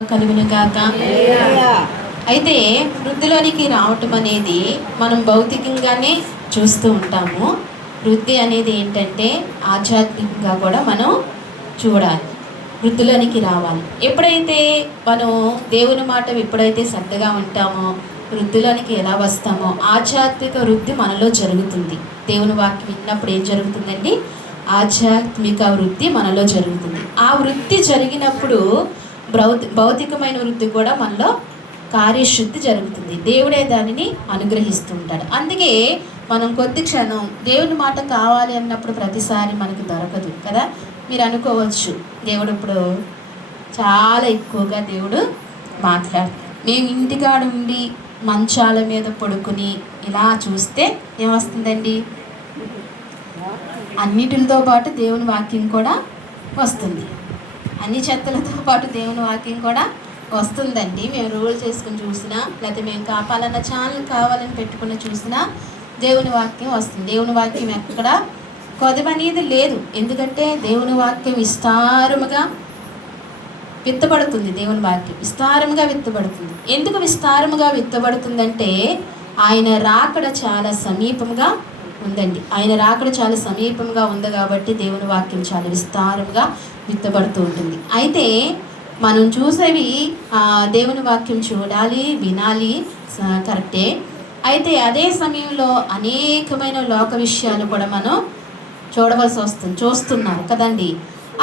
కలుగును గాక. అయితే వృద్ధిలోనికి రావటం అనేది మనం భౌతికంగానే చూస్తూ ఉంటాము. వృద్ధి అనేది ఏంటంటే ఆధ్యాత్మికంగా కూడా మనం చూడాలి. వృద్ధిలోనికి రావాలి. ఎప్పుడైతే మనం దేవుని మాట ఎప్పుడైతే శ్రద్ధగా ఉంటామో వృద్ధిలోనికి ఎలా వస్తామో ఆధ్యాత్మిక వృద్ధి మనలో జరుగుతుంది. దేవుని వాక్యం విన్నప్పుడు ఏం జరుగుతుందండి? ఆధ్యాత్మిక వృద్ధి మనలో జరుగుతుంది. ఆ వృద్ధి జరిగినప్పుడు భౌతికమైన వృద్ధి కూడా మనలో కార్యశుద్ధి జరుగుతుంది. దేవుడే దానిని అనుగ్రహిస్తూ ఉంటాడు. అందుకే మనం కొద్ది క్షణం దేవుని మాట కావాలి అన్నప్పుడు ప్రతిసారి మనకు దొరకదు కదా. మీరు అనుకోవచ్చు, దేవుడు ఇప్పుడు చాలా ఎక్కువగా దేవుడు మాట్లాడతాడు. మేము ఇంటికాడ ఉండి మంచాల మీద పడుకుని ఇలా చూస్తే ఏమొస్తుందండి? అన్నిటితో పాటు దేవుని వాక్యం కూడా వస్తుంది. అన్ని చెత్తలతో పాటు దేవుని వాక్యం కూడా వస్తుందండి. మేము రూల్ చేసుకుని చూసినా, లేకపోతే మేము కాపాలన్న ఛానల్ కావాలని పెట్టుకుని చూసినా దేవుని వాక్యం వస్తుంది. దేవుని వాక్యం ఎక్కడ కొదవనేది లేదు. ఎందుకంటే దేవుని వాక్యం విస్తారముగా విత్తబడుతుంది. దేవుని వాక్యం విస్తారముగా విత్తబడుతుంది. ఎందుకు విస్తారముగా విత్తబడుతుందంటే ఆయన రాకడ చాలా సమీపంగా ఉందండి. ఆయన రాకడ చాలా సమీపంగా ఉంది కాబట్టి దేవుని వాక్యం చాలా విస్తారంగా విత్తబడుతూ ఉంటుంది. అయితే మనం చూసేవి దేవుని వాక్యం చూడాలి, వినాలి, కరెక్టే. అయితే అదే సమయంలో అనేకమైన లోక విషయాలు కూడా మనం చూడవలసి వస్తుంది, చూస్తున్నారు కదండి.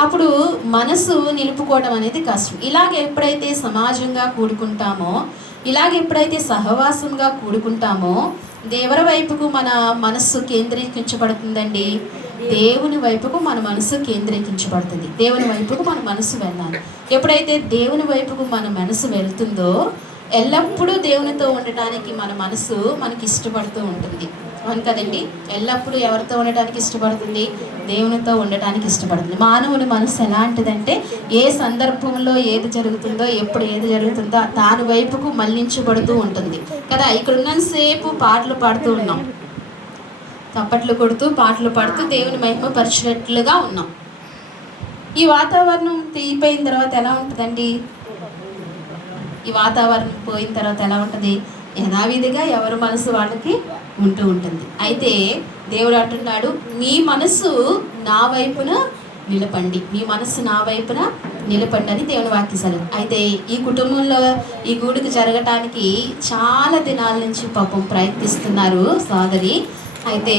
అప్పుడు మనసు నిలుపుకోవడం అనేది కష్టం. ఇలాగ ఎప్పుడైతే సమాజంగా కూడుకుంటామో, ఇలాగ ఎప్పుడైతే సహవాసంగా కూడుకుంటామో దేవుని వైపుకు మన మనస్సు కేంద్రీకరించబడుతుందండి. దేవుని వైపుకు మన మనసు కేంద్రీకరించబడుతుంది. దేవుని వైపుకు మన మనసు వెళ్ళాలి. ఎప్పుడైతే దేవుని వైపుకు మన మనసు వెళ్తుందో ఎల్లప్పుడూ దేవునితో ఉండటానికి మన మనసు మనకి ఇష్టపడుతూ ఉంటుంది. అవును కదండి. ఎల్లప్పుడూ ఎవరితో ఉండటానికి ఇష్టపడుతుంది? దేవునితో ఉండటానికి ఇష్టపడుతుంది. మానవుని మనసు ఎలాంటిదంటే ఏ సందర్భంలో ఏది జరుగుతుందో, ఎప్పుడు ఏది జరుగుతుందో దాని వైపుకు మళ్లించబడుతూ ఉంటుంది కదా. ఇక్కడ ఉన్నంతసేపు పాటలు పాడుతూ ఉన్నాం, తప్పట్లు కొడుతూ పాటలు పాడుతూ దేవుని మహిమ పరిచినట్లుగా ఉన్నాం. ఈ వాతావరణం తీయిపోయిన తర్వాత ఎలా ఉంటుందండి? ఈ వాతావరణం పోయిన తర్వాత ఎలా ఉంటుంది? యథావిధిగా ఎవరి మనసు వాళ్ళకి ఉంటూ ఉంటుంది. అయితే దేవుడు అంటున్నాడు, మీ మనసు నా వైపున నిలపండి, మీ మనసు నా వైపున నిలపండి అని దేవుని వాక్యం సెలవు. అయితే ఈ కుటుంబంలో ఈ గూడికి జరగటానికి చాలా దినాల నుంచి పాపం ప్రయత్నిస్తున్నారు సోదరి. అయితే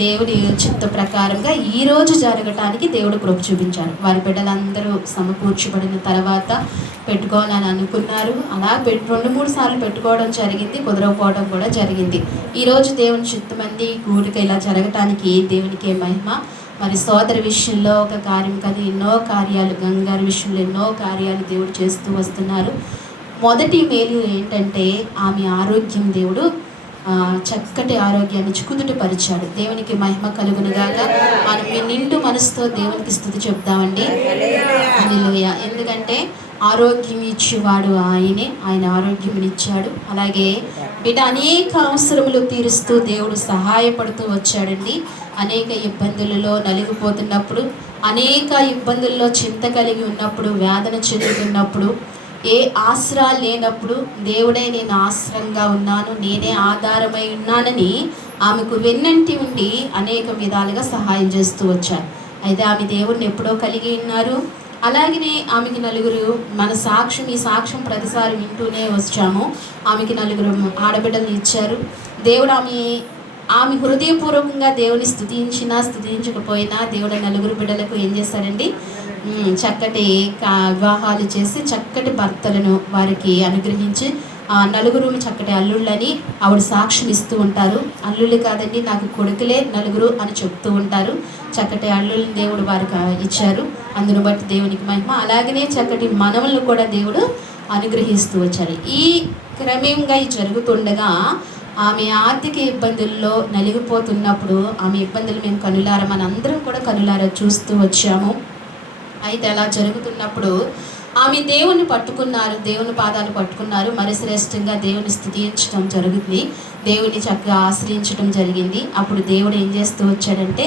దేవుడి చిత్త ప్రకారంగా ఈరోజు జరగటానికి దేవుడు కృప చూపించారు. వారి బిడ్డలందరూ సమకూర్చబడిన తర్వాత పెట్టుకోవాలని అనుకున్నారు. అలా 2-3 సార్లు పెట్టుకోవడం జరిగింది, కుదరకపోవడం కూడా జరిగింది. ఈరోజు దేవుని చిత్తమంది గూడికి ఇలా జరగటానికి దేవునికే మహిమ. మరి సోదరి విషయంలో ఒక కార్యం కాదు, ఎన్నో కార్యాలు, గంగారి విషయంలో ఎన్నో కార్యాలు దేవుడు చేస్తూ వస్తున్నారు. మొదటి మేలు ఏంటంటే ఆమె ఆరోగ్యం దేవుడు చక్కటి ఆరోగ్యాన్ని కుదుటపరిచాడు. దేవునికి మహిమ కలుగునుగాక. మనం నిండు మనసుతో దేవునికి స్తుతి చెప్తామండి. హల్లెలూయా. ఎందుకంటే ఆరోగ్యం ఇచ్చేవాడు ఆయనే, ఆయన ఆరోగ్యం ఇచ్చాడు. అలాగే బిడ్డ అనేక అవసరములు తీరుస్తూ దేవుడు సహాయపడుతూ వచ్చాడండి. అనేక ఇబ్బందులలో నలిగిపోతున్నప్పుడు, అనేక ఇబ్బందుల్లో చింత కలిగి ఉన్నప్పుడు, వేదన చెందుతున్నప్పుడు, ఏ ఆసరా లేనప్పుడు దేవుడే నేను ఆశ్రయంగా ఉన్నాను, నేనే ఆధారమై ఉన్నానని ఆమెకు వెన్నంటి ఉండి అనేక విధాలుగా సహాయం చేస్తూ వచ్చారు. అయితే ఆమె దేవుడిని ఎప్పుడో కలిగి ఉన్నారు. అలాగనే ఆమెకి నలుగురు, మన సాక్ష్యం, ఈ సాక్ష్యం ప్రతిసారి వింటూనే వచ్చాము. ఆమెకి నలుగురు ఆడబిడ్డలు ఇచ్చారు. దేవుడు ఆమె హృదయపూర్వకంగా దేవుని స్తుతించకపోయినా దేవుడు నలుగురు బిడ్డలకు ఏం చేశాడండి? చక్కటి వివాహాలు చేసి చక్కటి భర్తలను వారికి అనుగ్రహించి నలుగురు చక్కటి అల్లుళ్ళని ఆవిడ సాక్ష్యం ఇస్తూ ఉంటారు. అల్లుళ్ళు కాదండి, నాకు కొడుకులే నలుగురు అని చెప్తూ ఉంటారు. చక్కటి అల్లుళ్ళని దేవుడు వారికి ఇచ్చారు. అందును బట్టి దేవునికి మహిమ. అలాగనే చక్కటి మనవలను కూడా దేవుడు అనుగ్రహిస్తూ వచ్చారు. ఈ క్రమంగా జరుగుతుండగా ఆమె ఆర్థిక ఇబ్బందుల్లో నలిగిపోతున్నప్పుడు ఆమె ఇబ్బందులు మేము కనులారా, మన అందరం కూడా కనులారా చూస్తూ వచ్చాము. అయితే అలా జరుగుతున్నప్పుడు ఆమె దేవుని పట్టుకున్నారు, దేవుని పాదాలు పట్టుకున్నారు. మరి శ్రేష్టంగా దేవుని స్తుతించడం జరుగుతుంది, దేవుని చక్కగా ఆశ్రయించడం జరిగింది. అప్పుడు దేవుడు ఏం చేస్తూ వచ్చాడంటే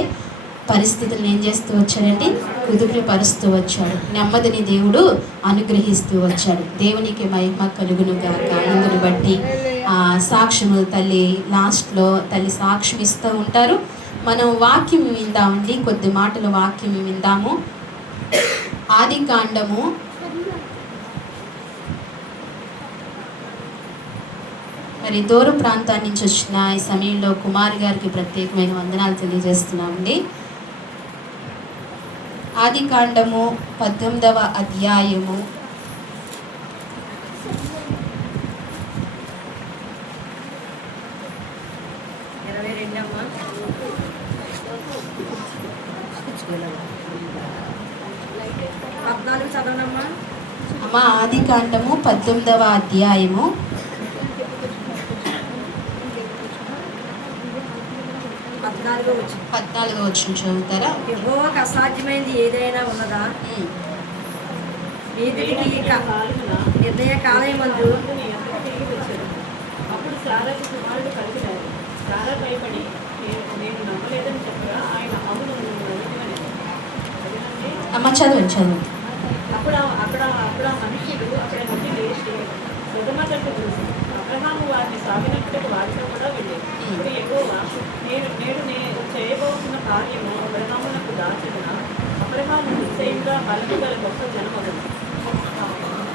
పరిస్థితులను ఏం చేస్తూ వచ్చాడండి? కుదుటపరుస్తూ వచ్చాడు. నెమ్మదిని దేవుడు అనుగ్రహిస్తూ వచ్చాడు. దేవునికి మహిమ కలుగునుగాక. అందుని బట్టి సాక్ష్యము తల్లి లాస్ట్లో తల్లి సాక్ష్యం ఇస్తూ ఉంటారు. మనం వాక్యం విందామండి, కొద్ది మాటల వాక్యం విందాము. ఆదికాండము మరి దూర ప్రాంతాల నుంచి వచ్చిన ఈ సమయంలో కుమారి గారికి ప్రత్యేకమైన వందనాలు తెలియజేస్తున్నామండి. ఆదికాండము 18వ అధ్యాయము 14 చదవనమ్మా. అమ్మా, ఆదికాండము 18వ అధ్యాయము 14వ వచనం చదువుతారా? యెహోవాకు అసాధ్యమైనది ఏదైనా ఉన్నదా? మీదికి నిర్ణయ కాలమందు అప్పుడు సారాకు కుమారుడు కలిగినారు. సారా భయపడి నేను నమ్మలేదని చెప్పగా ఆయన అవును అమ్మ చదవండి. అప్పుడు అక్కడ మనుషులు అక్కడ నుండి లేచి సొదొమ తట్టు చూసి అబ్రహాము వారిని సాగినట్టుకు వారితో కూడా వెళ్ళేది. ఇప్పుడు యెహోవా నేను చేయబోతున్న కార్యము అబ్రహామునకు దాచిన అబ్రహాము నిశ్చయంగా బలము గల గొప్ప జనమగును.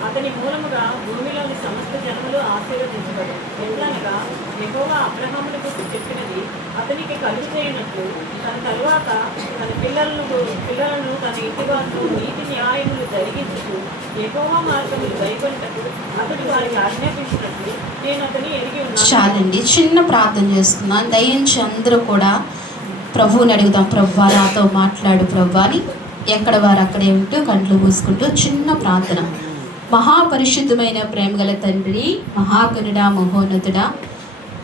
అతని మూలముగా భూమిలోని సమస్త జనములు ఆశీర్వదించబడు. ఎట్లనగా యెహోవా అబ్రహామునకు చెప్పినది అతనికి కలుగు చేయనట్లు తన తరువాత తన పిల్లలను తన ఇంటివారు నీతి న్యాయములు జరిగించుతూ యెహోవా మార్గములు గైకొనుటకు అతడు వారికి ఆజ్ఞాపించినట్లు నేను అతని ఎరిగి ఉన్నాను. చాలండి, చిన్న ప్రార్థన చేసుకున్నాను. దయించి అందరూ కూడా ప్రభువుని అడుగుదాం. ప్రభువా నాతో మాట్లాడు ప్రభు అని. ఎక్కడ వారు అక్కడే ఉంటూ కంట్లు మూసుకుంటూ చిన్న ప్రార్థన. మహాపరిశుద్ధమైన ప్రేమగల తండ్రి, మహాగణుడా, మహోన్నతుడా,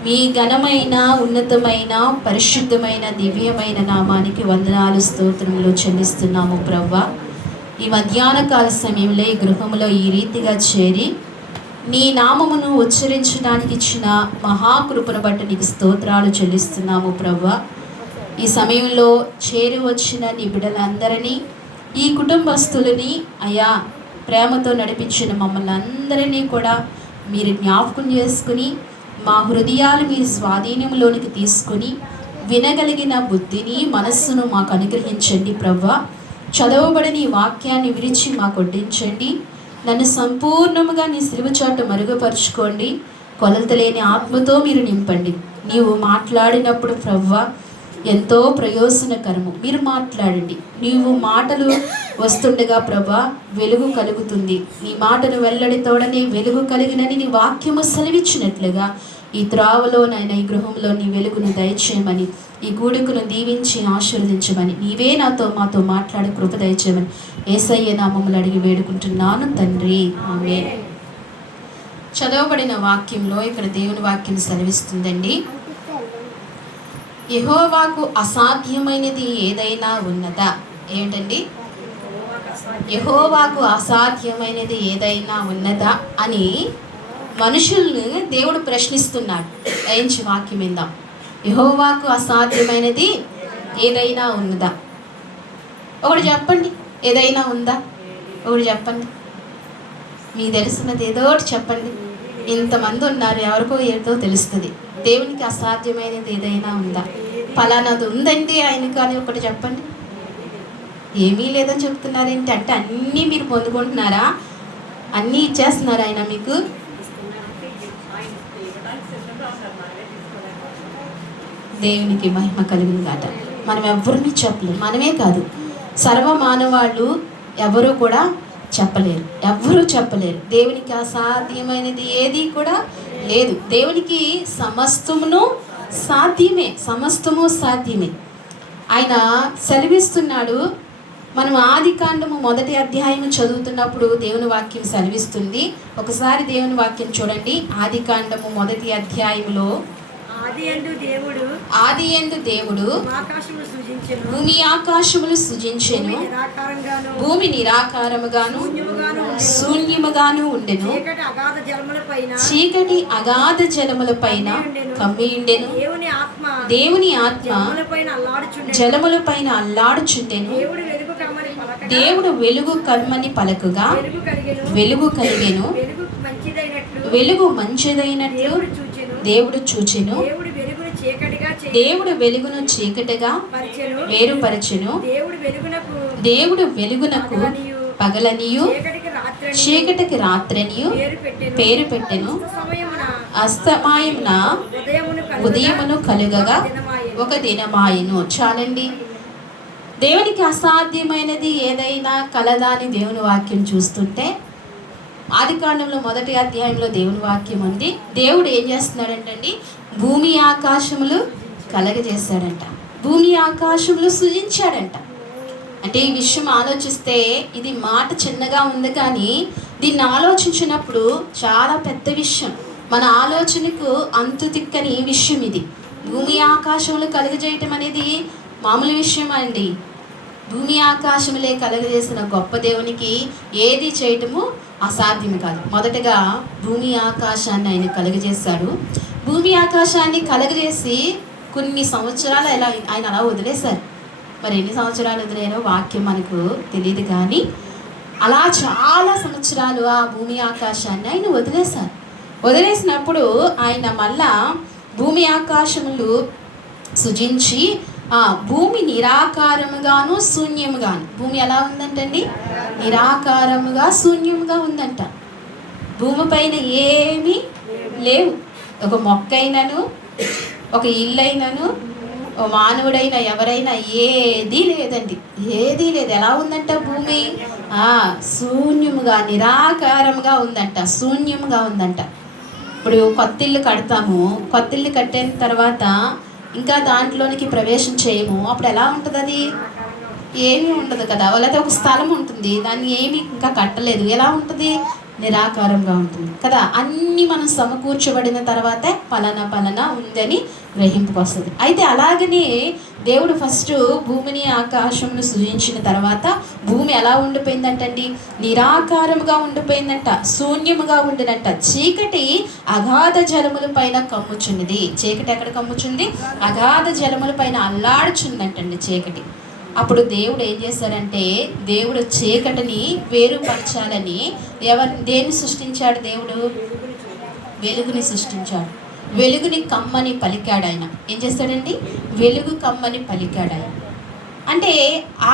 మీ ఘనమైన ఉన్నతమైన పరిశుద్ధమైన దివ్యమైన నామానికి వందనాలు స్తోత్రములు చెల్లిస్తున్నాము ప్రభువా. ఈ మధ్యాహ్న కాల సమయంలో ఈ గృహంలో ఈ రీతిగా చేరి నీ నామమును ఉచ్చరించడానికి ఇచ్చిన మహాకృపను బట్టి నీకు స్తోత్రాలు చెల్లిస్తున్నాము ప్రభువా. ఈ సమయంలో చేరి వచ్చిన నీ బిడ్డలందరినీ, ఈ కుటుంబస్తులని అయా ప్రేమతో నడిపించిన మమ్మల్ని అందరినీ కూడా మీరు జ్ఞాపకం చేసుకుని మా హృదయాలు మీరు స్వాధీనంలోనికి తీసుకుని వినగలిగిన బుద్ధిని మనస్సును మాకు అనుగ్రహించండి ప్రభువా. చదవబడిన ఈ వాక్యాన్ని విరిచి మాకు వడ్డించండి. నన్ను సంపూర్ణముగా నీ సిలువ చాటు మరుగుపరుచుకోండి. కొలతలేని ఆత్మతో మీరు నింపండి. నీవు మాట్లాడినప్పుడు ప్రభువా ఎంతో ప్రయోజనకరము. మీరు మాట్లాడండి. నీవు మాటలు వస్తుండగా ప్రభా వెలుగు కలుగుతుంది. నీ మాటను వెల్లడితోడనే వెలుగు కలిగినని నీ వాక్యము సెలవిచ్చినట్లుగా ఈ త్రావలో నాయన ఈ గృహంలో నీ వెలుగును దయచేయమని, ఈ గూడుకును దీవించి ఆశీర్వదించమని, నీవే మాతో మాట్లాడే కృప దయచేయమని యేసయ్య నామములు అడిగి వేడుకుంటున్నాను తండ్రి, ఆమేన్. చదవబడిన వాక్యంలో ఇక్కడ దేవుని వాక్యం సెలవిస్తుందండి. యెహోవాకు అసాధ్యమైనది ఏదైనా ఉన్నదా? ఏంటండి? యెహోవాకు అసాధ్యమైనది ఏదైనా ఉన్నదా అని మనుషుల్ని దేవుడు ప్రశ్నిస్తున్నాడు. దయించి వాక్యం విందాం. యెహోవాకు అసాధ్యమైనది ఏదైనా ఉన్నదా? ఒకటి చెప్పండి, ఏదైనా ఉందా? ఒకటి చెప్పండి, మీకు తెలిసినది ఏదో ఒకటి చెప్పండి. ఇంతమంది ఉన్నారు, ఎవరికో ఏదో తెలుస్తుంది. దేవునికి అసాధ్యమైనది ఏదైనా ఉందా? ఫలానాది ఉందండి ఆయనకు అని ఒకటి చెప్పండి. ఏమీ లేదని చెప్తున్నారేంటి? అంటే అన్నీ మీరు పొందుకుంటున్నారా? అన్నీ ఇచ్చేస్తున్నారు ఆయన మీకు? దేవునికి మహిమ కలుగును గాక. మనం ఎవ్వరినీ చెప్పలేము. మనమే కాదు, సర్వ మానవాళ్ళు ఎవరు కూడా చెప్పలేరు. ఎవ్వరూ చెప్పలేరు. దేవునికి అసాధ్యమైనది ఏది కూడా లేదు. దేవునికి సమస్తమును సాధ్యమే. సమస్తము సాధ్యమే. ఆయన సెలవిస్తున్నాడు. మనం ఆదికాండము 1వ అధ్యాయం చదువుతున్నప్పుడు దేవుని వాక్యం సెలవిస్తుంది. ఒకసారి దేవుని వాక్యం చూడండి. ఆదికాండము 1వ అధ్యాయంలో ఆదియందు దేవుడు భూమి ఆకాశములు సృజించెను. భూమి నిరాకారముగాను శూన్యముగాను ఉండెను. చీకటి అగాధ జలముల పైన కమ్మి ఉండెను. దేవుని ఆత్మ జలములపైన అల్లాడుచుండెను. జలముల పైన అల్లాడుచుండెను. దేవుడు వెలుగు కమ్మని పలకగా దేవుడు వెలుగు కమ్మని పలకగా వెలుగు కలిగెను. వెలుగు కలిగెను. వెలుగు మంచిదైనట్లు వెలుగు మంచిదైనట్లు దేవుడు చూచెను. దేవుడు చూచెను. దేవుడు వెలుగును చీకటిగా దేవుడు వెలుగును చీకటిగా పరిచెను. వేరుపరచెను. దేవుడు వెలుగునకు పగలనియు చీకటికి రాత్రనియు పేరు పెట్టెను. అస్తమాయమున ఉదయమును కలుగగా ఒక దినమాయను. చాలండి. దేవునికి అసాధ్యమైనది ఏదైనా కలదా అని దేవుని వాక్యం చూస్తుంటే, ఆదికాండంలో 1వ అధ్యాయంలో దేవుని వాక్యం ఉంది. దేవుడు ఏం చేస్తున్నాడంటండి, భూమి ఆకాశములు కలగజేశాడంట, భూమి ఆకాశములు సృజించాడంట. అంటే ఈ విషయం ఆలోచిస్తే ఇది మాట చిన్నగా ఉంది, కానీ దీన్ని ఆలోచించినప్పుడు చాలా పెద్ద విషయం. మన ఆలోచనకు అంతు తిక్కని విషయం ఇది. భూమి ఆకాశములు కలుగజేయటం అనేది మామూలు విషయం అండి. భూమి ఆకాశములే కలుగజేసిన గొప్ప దేవునికి ఏది చేయటము అసాధ్యం కాదు. మొదటగా భూమి ఆకాశాన్ని ఆయన కలుగజేశాడు. భూమి ఆకాశాన్ని కలుగజేసి కొన్ని సంవత్సరాలు ఆయన అలా వదిలేశారు. మరి ఎన్ని సంవత్సరాలు వదిలేనో వాక్యం మనకు తెలియదు, కానీ అలా చాలా సంవత్సరాలు ఆ భూమి ఆకాశాన్ని ఆయన వదిలేశారు. వదిలేసినప్పుడు ఆయన మళ్ళా భూమి ఆకాశములు సృజించి భూమి నిరాకారముగాను శూన్యముగాను. భూమి ఎలా ఉందంటండి, నిరాకారముగా శూన్యముగా ఉందంట. భూమి పైన ఏమీ లేవు. ఒక మొక్కైనను, ఒక ఇల్లైనను, ఓ మానవుడైనా ఎవరైనా ఏదీ లేదండి, ఏదీ లేదు. ఎలా ఉందంట భూమి? శూన్యముగా నిరాకారముగా ఉందంట, శూన్యముగా ఉందంట. ఇప్పుడు కొత్త ఇల్లు కడతాము, కొత్త ఇల్లు కట్టిన తర్వాత ఇంకా దాంట్లోనికి ప్రవేశం చేయము. అప్పుడు ఎలా ఉంటుంది? అది ఏమీ ఉండదు కదా. వాళ్ళైతే ఒక స్థలం ఉంటుంది, దాన్ని ఏమీ ఇంకా కట్టలేదు, ఎలా ఉంటుంది? నిరాకారంగా ఉంటుంది కదా. అన్నీ మనం సమకూర్చబడిన తర్వాతే పలానా ఉందని గ్రహింపుకు వస్తుంది. అయితే అలాగనే దేవుడు ఫస్ట్ భూమిని ఆకాశమును సృజించిన తర్వాత భూమి ఎలా ఉండిపోయిందంటండి, నిరాకారముగా ఉండిపోయిందంట, శూన్యముగా ఉండినంట. చీకటి అగాధ జలముల పైన కమ్ముచున్నది. చీకటి ఎక్కడ కమ్ముచుంది? అగాధ జలముల పైన అల్లాడుచుందంటండి చీకటి. అప్పుడు దేవుడు ఏం చేశాడంటే, దేవుడు చీకటిని వేరుపరచాలని దేన్ని సృష్టించాడు? దేవుడు వెలుగుని సృష్టించాడు. వెలుగుని కమ్మని పలికాడు ఆయన. ఏం చేస్తాడండి? వెలుగు కమ్మని పలికాడు ఆయన. అంటే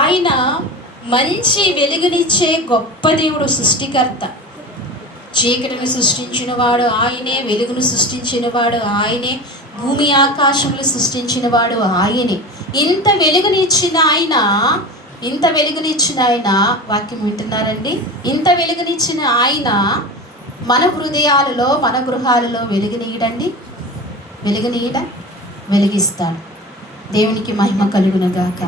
ఆయన మంచి వెలుగునిచ్చే గొప్ప దేవుడు, సృష్టికర్త. చీకటిని సృష్టించిన వాడు ఆయనే, వెలుగును సృష్టించిన వాడు ఆయనే, భూమి ఆకాశములు సృష్టించిన వాడు ఆయనే. ఇంత వెలుగునిచ్చిన ఆయన వాక్యం వింటున్నారండి, ఇంత వెలుగునిచ్చిన ఆయన మన హృదయాలలో, మన గృహాలలో వెలుగునీయడండి, వెలిగిస్తాడు. దేవునికి మహిమ కలుగునుగాక.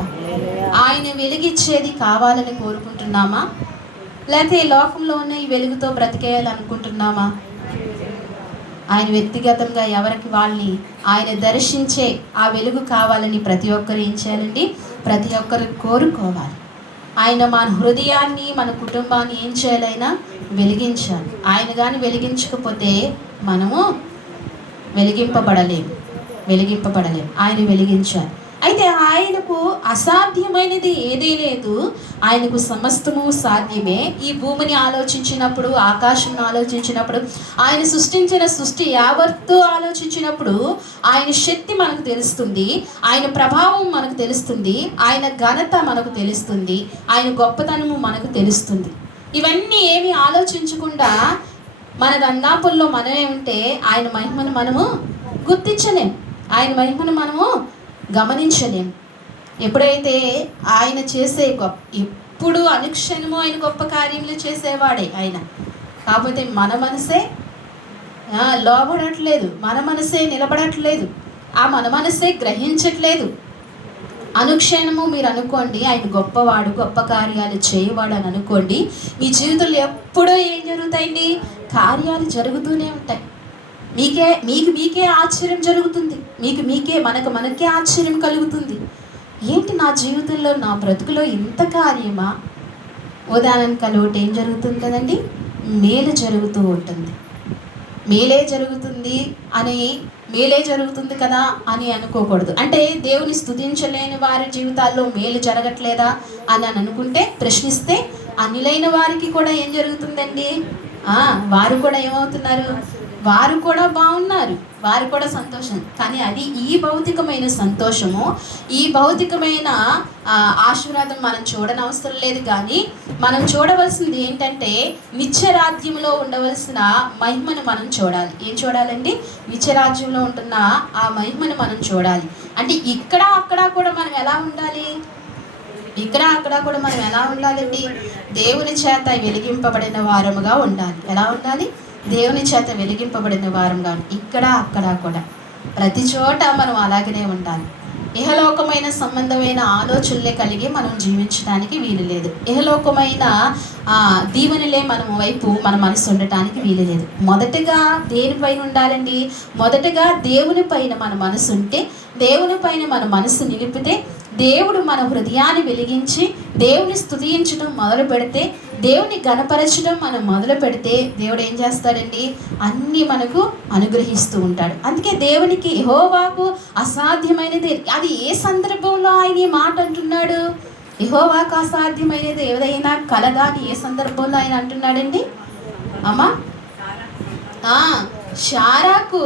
ఆయన వెలిగిచ్చేది కావాలని కోరుకుంటున్నామా, లేకపోతే ఈ లోకంలో ఉన్న ఈ వెలుగుతో బ్రతికేయాలనుకుంటున్నామా? ఆయన వ్యక్తిగతంగా ఎవరికి వాళ్ళని ఆయన దర్శించే ఆ వెలుగు కావాలని ప్రతి ఒక్కరు ఏం చేయాలండి? ప్రతి ఒక్కరు కోరుకోవాలి. ఆయన మన హృదయాన్ని, మన కుటుంబాన్ని ఏం చేయాలైనా వెలిగించాలి. ఆయన కానీ వెలిగించకపోతే మనము వెలిగింపబడలేము. ఆయన వెలిగించాలి. అయితే ఆయనకు అసాధ్యమైనది ఏదీ లేదు, ఆయనకు సమస్తము సాధ్యమే. ఈ భూమిని ఆలోచించినప్పుడు, ఆకాశం ఆలోచించినప్పుడు, ఆయన సృష్టించిన సృష్టి యావత్తు ఆలోచించినప్పుడు ఆయన శక్తి మనకు తెలుస్తుంది, ఆయన ప్రభావం మనకు తెలుస్తుంది, ఆయన ఘనత మనకు తెలుస్తుంది, ఆయన గొప్పతనము మనకు తెలుస్తుంది. ఇవన్నీ ఏమి ఆలోచించకుండా మన దందాపుల్లో మనమే ఉంటే ఆయన మహిమను మనము గుర్తించలేం, ఆయన మహిమను మనము గమనించలేం. ఎప్పుడైతే ఆయన చేసే ఎప్పుడు అనుక్షణము ఆయన గొప్ప కార్యములు చేసేవాడే ఆయన. కాకపోతే మన మనసే లోబడట్లేదు, మన మనసే నిలబడట్లేదు, మన మనసే గ్రహించట్లేదు. అనుక్షణము మీరు అనుకోండి, ఆయన గొప్పవాడు, గొప్ప కార్యాలు చేయవాడు అని అనుకోండి. మీ జీవితంలో ఎప్పుడో ఏం జరుగుతాయండి? కార్యాలు జరుగుతూనే ఉంటాయి. మీకే ఆశ్చర్యం జరుగుతుంది, మనకే ఆశ్చర్యం కలుగుతుంది. ఏంటి నా జీవితంలో, నా బ్రతుకులో ఇంత కార్యమా? ఉదాహరణకు ఒకటి ఏం జరుగుతుంది కదండి, మేలు జరుగుతూ ఉంటుంది. మేలే జరుగుతుంది అని, మేలే జరుగుతుంది కదా అని అనుకోకూడదు. అంటే దేవుని స్తుతించలేని వారి జీవితాల్లో మేలు జరగట్లేదా అని అనుకుంటే, ప్రశ్నిస్తే అన్యులైన వారికి కూడా ఏం జరుగుతుందండి? వారు కూడా ఏమవుతున్నారు? వారు కూడా బాగున్నారు, వారు కూడా సంతోషం. కానీ అది ఈ భౌతికమైన సంతోషము, ఈ భౌతికమైన ఆశీర్వాదం మనం చూడనవసరం లేదు. కానీ మనం చూడవలసింది ఏంటంటే నిత్యరాజ్యంలో ఉండవలసిన మహిమను మనం చూడాలి. ఏం చూడాలండి? నిత్యరాజ్యంలో ఉంటున్న ఆ మహిమను మనం చూడాలి. అంటే ఇక్కడ అక్కడ కూడా మనం ఎలా ఉండాలి? ఇక్కడ అక్కడ కూడా మనం ఎలా ఉండాలండి? దేవుని చేత వెలిగింపబడిన వారముగా ఉండాలి. ఎలా ఉండాలి? దేవుని చేత వెలిగింపబడిన వారంగా. ఇక్కడ అక్కడ కూడా ప్రతి చోట మనం అలాగనే ఉండాలి. ఇహలోకమైన సంబంధమైన ఆలోచనలే కలిగి మనం జీవించడానికి వీలు లేదు. ఇహలోకమైన దీవెనలే మన మనసు ఉండటానికి వీలు లేదు. మొదటగా దేనిపైన ఉండాలండి? మొదటగా దేవుని పైన మన మనసు ఉంటే, దేవుని పైన మన మనసు నిలిపితే, దేవుడు మన హృదయాన్ని వెలిగించి దేవుని స్తుతించడం మొదలు పెడితే, దేవుని గణపరచడం మనం మొదలు పెడితే, దేవుడు ఏం చేస్తాడండి? అన్నీ మనకు అనుగ్రహిస్తూ ఉంటాడు. అందుకే దేవునికి, యెహోవాకు అసాధ్యమైనది అది ఏ సందర్భంలో ఆయన ఈ మాట అంటున్నాడు? యెహోవాకు అసాధ్యమైనది ఏదైనా కలదా అని ఏ సందర్భంలో ఆయన అంటున్నాడండి? అమ్మా, శారాకు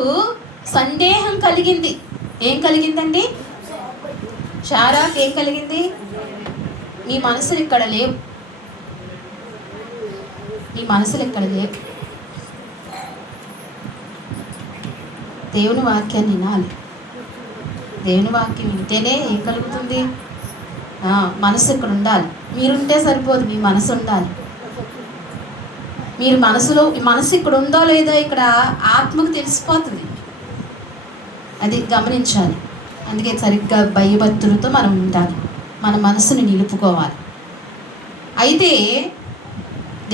సందేహం కలిగింది. ఏం కలిగిందండి? శారాకు ఏం కలిగింది? మీ మనసులు ఇక్కడ లేవు, మీ మనసులు ఇక్కడ లేవు. దేవుని వాక్యాన్ని వినాలి. దేవుని వాక్యం వింటేనే ఏం కలుగుతుంది? మనసు ఇక్కడ ఉండాలి. మీరుంటే సరిపోదు, మీ మనసు ఉండాలి. మీరు మనసు ఇక్కడ ఉందో లేదో ఇక్కడ ఆత్మకు తెలిసిపోతుంది. అది గమనించాలి. అందుకే సరిగ్గా భయభక్తులతో మనం ఉండాలి, మన మనసుని నిలుపుకోవాలి. అయితే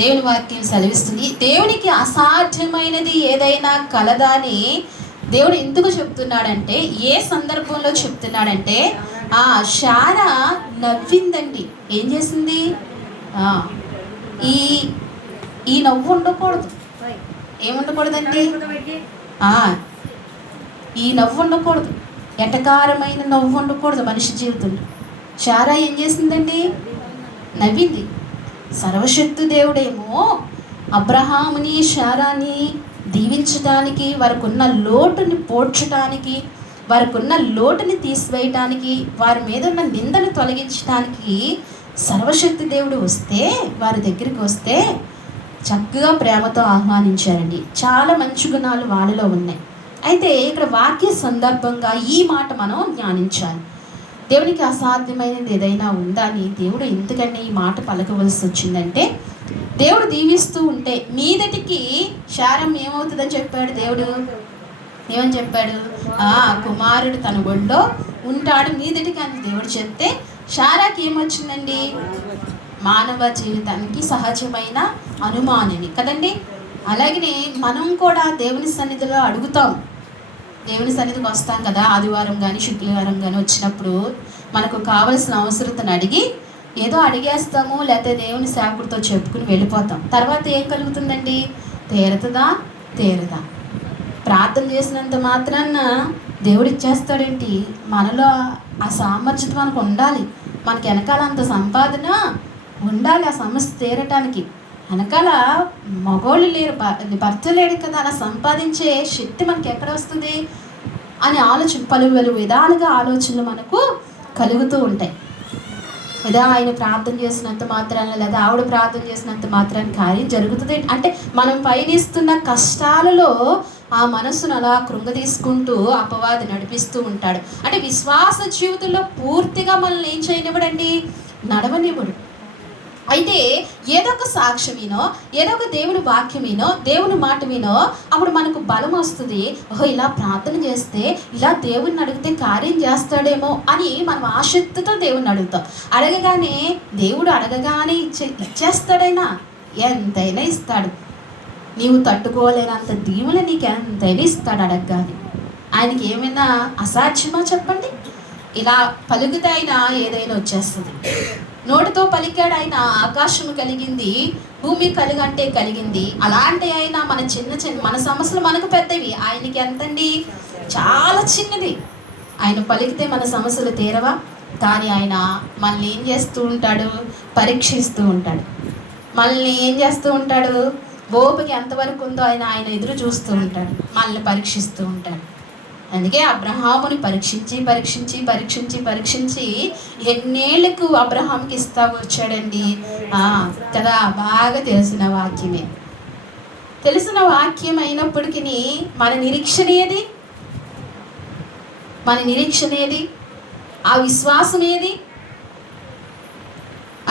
దేవుని వాక్యం సెలవిస్తుంది, దేవునికి అసాధ్యమైనది ఏదైనా కలదా అని దేవుడు ఎందుకు చెప్తున్నాడంటే, ఏ సందర్భంలో చెప్తున్నాడంటే, శారా నవ్విందండి. ఏం చేసింది? ఈ నవ్వు ఉండకూడదు. ఏముండకూడదండి? ఈ నవ్వు ఉండకూడదు, ఎటకారమైన నవ్వు ఉండకూడదు మనిషి జీవితంలో. శారా ఏం చేసిందండి? నవ్వింది. సర్వశక్తి దేవుడేమో అబ్రహాముని శారాని దీవించడానికి, వారికి ఉన్న లోటుని పోడ్చడానికి, వారికి ఉన్న లోటుని తీసివేయటానికి, వారి మీద ఉన్న నిందను తొలగించడానికి సర్వశక్తి దేవుడు వస్తే, వారి దగ్గరికి వస్తే చక్కగా ప్రేమతో ఆహ్వానించారండి. చాలా మంచి గుణాలు వాళ్ళలో ఉన్నాయి. అయితే ఇక్కడ వాక్య సందర్భంగా ఈ మాట మనం ధ్యానించాలి. దేవునికి అసాధ్యమైనది ఏదైనా ఉందా అని దేవుడు ఎందుకని ఈ మాట పలకవలసి వచ్చిందంటే, దేవుడు దీవిస్తూ ఉంటే మీదటికి శారం ఏమవుతుందని చెప్పాడు దేవుడు. ఏమని చెప్పాడు? కుమారుడు తన ఒళ్ళో ఉంటాడు మీదటికి అని దేవుడు చెప్తే, శారాకి ఏమొచ్చిందండి? మానవ జీవితానికి సహజమైన అనుమానమే కదండి. అలాగనే మనం కూడా దేవుని సన్నిధిలో అడుగుతాం. దేవుని సన్నిధికి వస్తాం కదా, ఆదివారం కానీ శుక్రవారం కానీ వచ్చినప్పుడు మనకు కావలసిన అవసరతను అడిగి ఏదో అడిగేస్తాము, లేకపోతే దేవుని సేవకుడితో చెప్పుకుని వెళ్ళిపోతాం. తర్వాత ఏం కలుగుతుందండి? తీరదా? ప్రార్థన చేసినంత మాత్రాన దేవుడు ఇచ్చేస్తాడేంటి? మనలో ఆ సామర్థ్యం మనకు ఉండాలి. మనకి వెనకాల అంత సంపాదన ఉండాలి ఆ సమస్య తీరటానికి. వెనకాల మగోళ్ళు లేరు, భర్త లేడు కదా, అలా సంపాదించే శక్తి మనకి ఎక్కడ వస్తుంది అని పలు విధాలుగా ఆలోచనలు మనకు కలుగుతూ ఉంటాయి. లేదా ఆయన ప్రార్థన చేసినంత మాత్రాన, లేదా ఆవిడ ప్రార్థన చేసినంత మాత్రాన కార్యం జరుగుతుంది అంటే, మనం పయనిస్తున్న కష్టాలలో ఆ మనస్సును అలా కృంగదీసుకుంటూ అపవాది నడిపిస్తూ ఉంటాడు. అంటే విశ్వాస జీవితంలో పూర్తిగా మనల్ని ఏం చేయనివ్వడండి? నడవనివ్వడు. అయితే ఏదో ఒక సాక్ష్యం వినో, ఏదో ఒక దేవుని వాక్యం వినో, దేవుని మాట వినో, అప్పుడు మనకు బలం వస్తుంది. ఓహో, ఇలా ప్రార్థన చేస్తే, ఇలా దేవుడిని అడిగితే కార్యం చేస్తాడేమో అని మనం ఆసక్తితో దేవుడిని అడుగుతాం. అడగగానే దేవుడు అడగగానే ఇచ్చేస్తాడైనా, ఎంతైనా ఇస్తాడు. నీవు తట్టుకోలేనంత దీవులు నీకు ఎంతైనా ఇస్తాడు అడగగానే. ఆయనకి ఏమైనా అసాధ్యమా చెప్పండి? ఇలా పలుకుతే అయినా ఏదైనా వచ్చేస్తుంది. నోటితో పలికాడు ఆయన, ఆకాశము కలిగింది, భూమి కలిగంటే కలిగింది. అలాంటి ఆయన మన మన సమస్యలు మనకు పెద్దవి, ఆయనకి ఎంతండి? చాలా చిన్నది. ఆయన పలికితే మన సమస్యలు తీరవా? కానీ ఆయన మనల్ని ఏం చేస్తూ ఉంటాడు? పరీక్షిస్తూ ఉంటాడు. మనల్ని ఏం చేస్తూ ఉంటాడు? ఓపిక ఎంతవరకు ఉందో ఆయన ఎదురు చూస్తూ ఉంటాడు, మనల్ని పరీక్షిస్తూ ఉంటాడు. అందుకే అబ్రహాముని పరీక్షించి ఎన్నేళ్లకు అబ్రహాంకి ఇస్తా వచ్చాడండి. కదా, బాగా తెలిసిన వాక్యమే. తెలిసిన వాక్యం అయినప్పటికీ మన నిరీక్షణ ఏది? ఆ విశ్వాసం ఏది?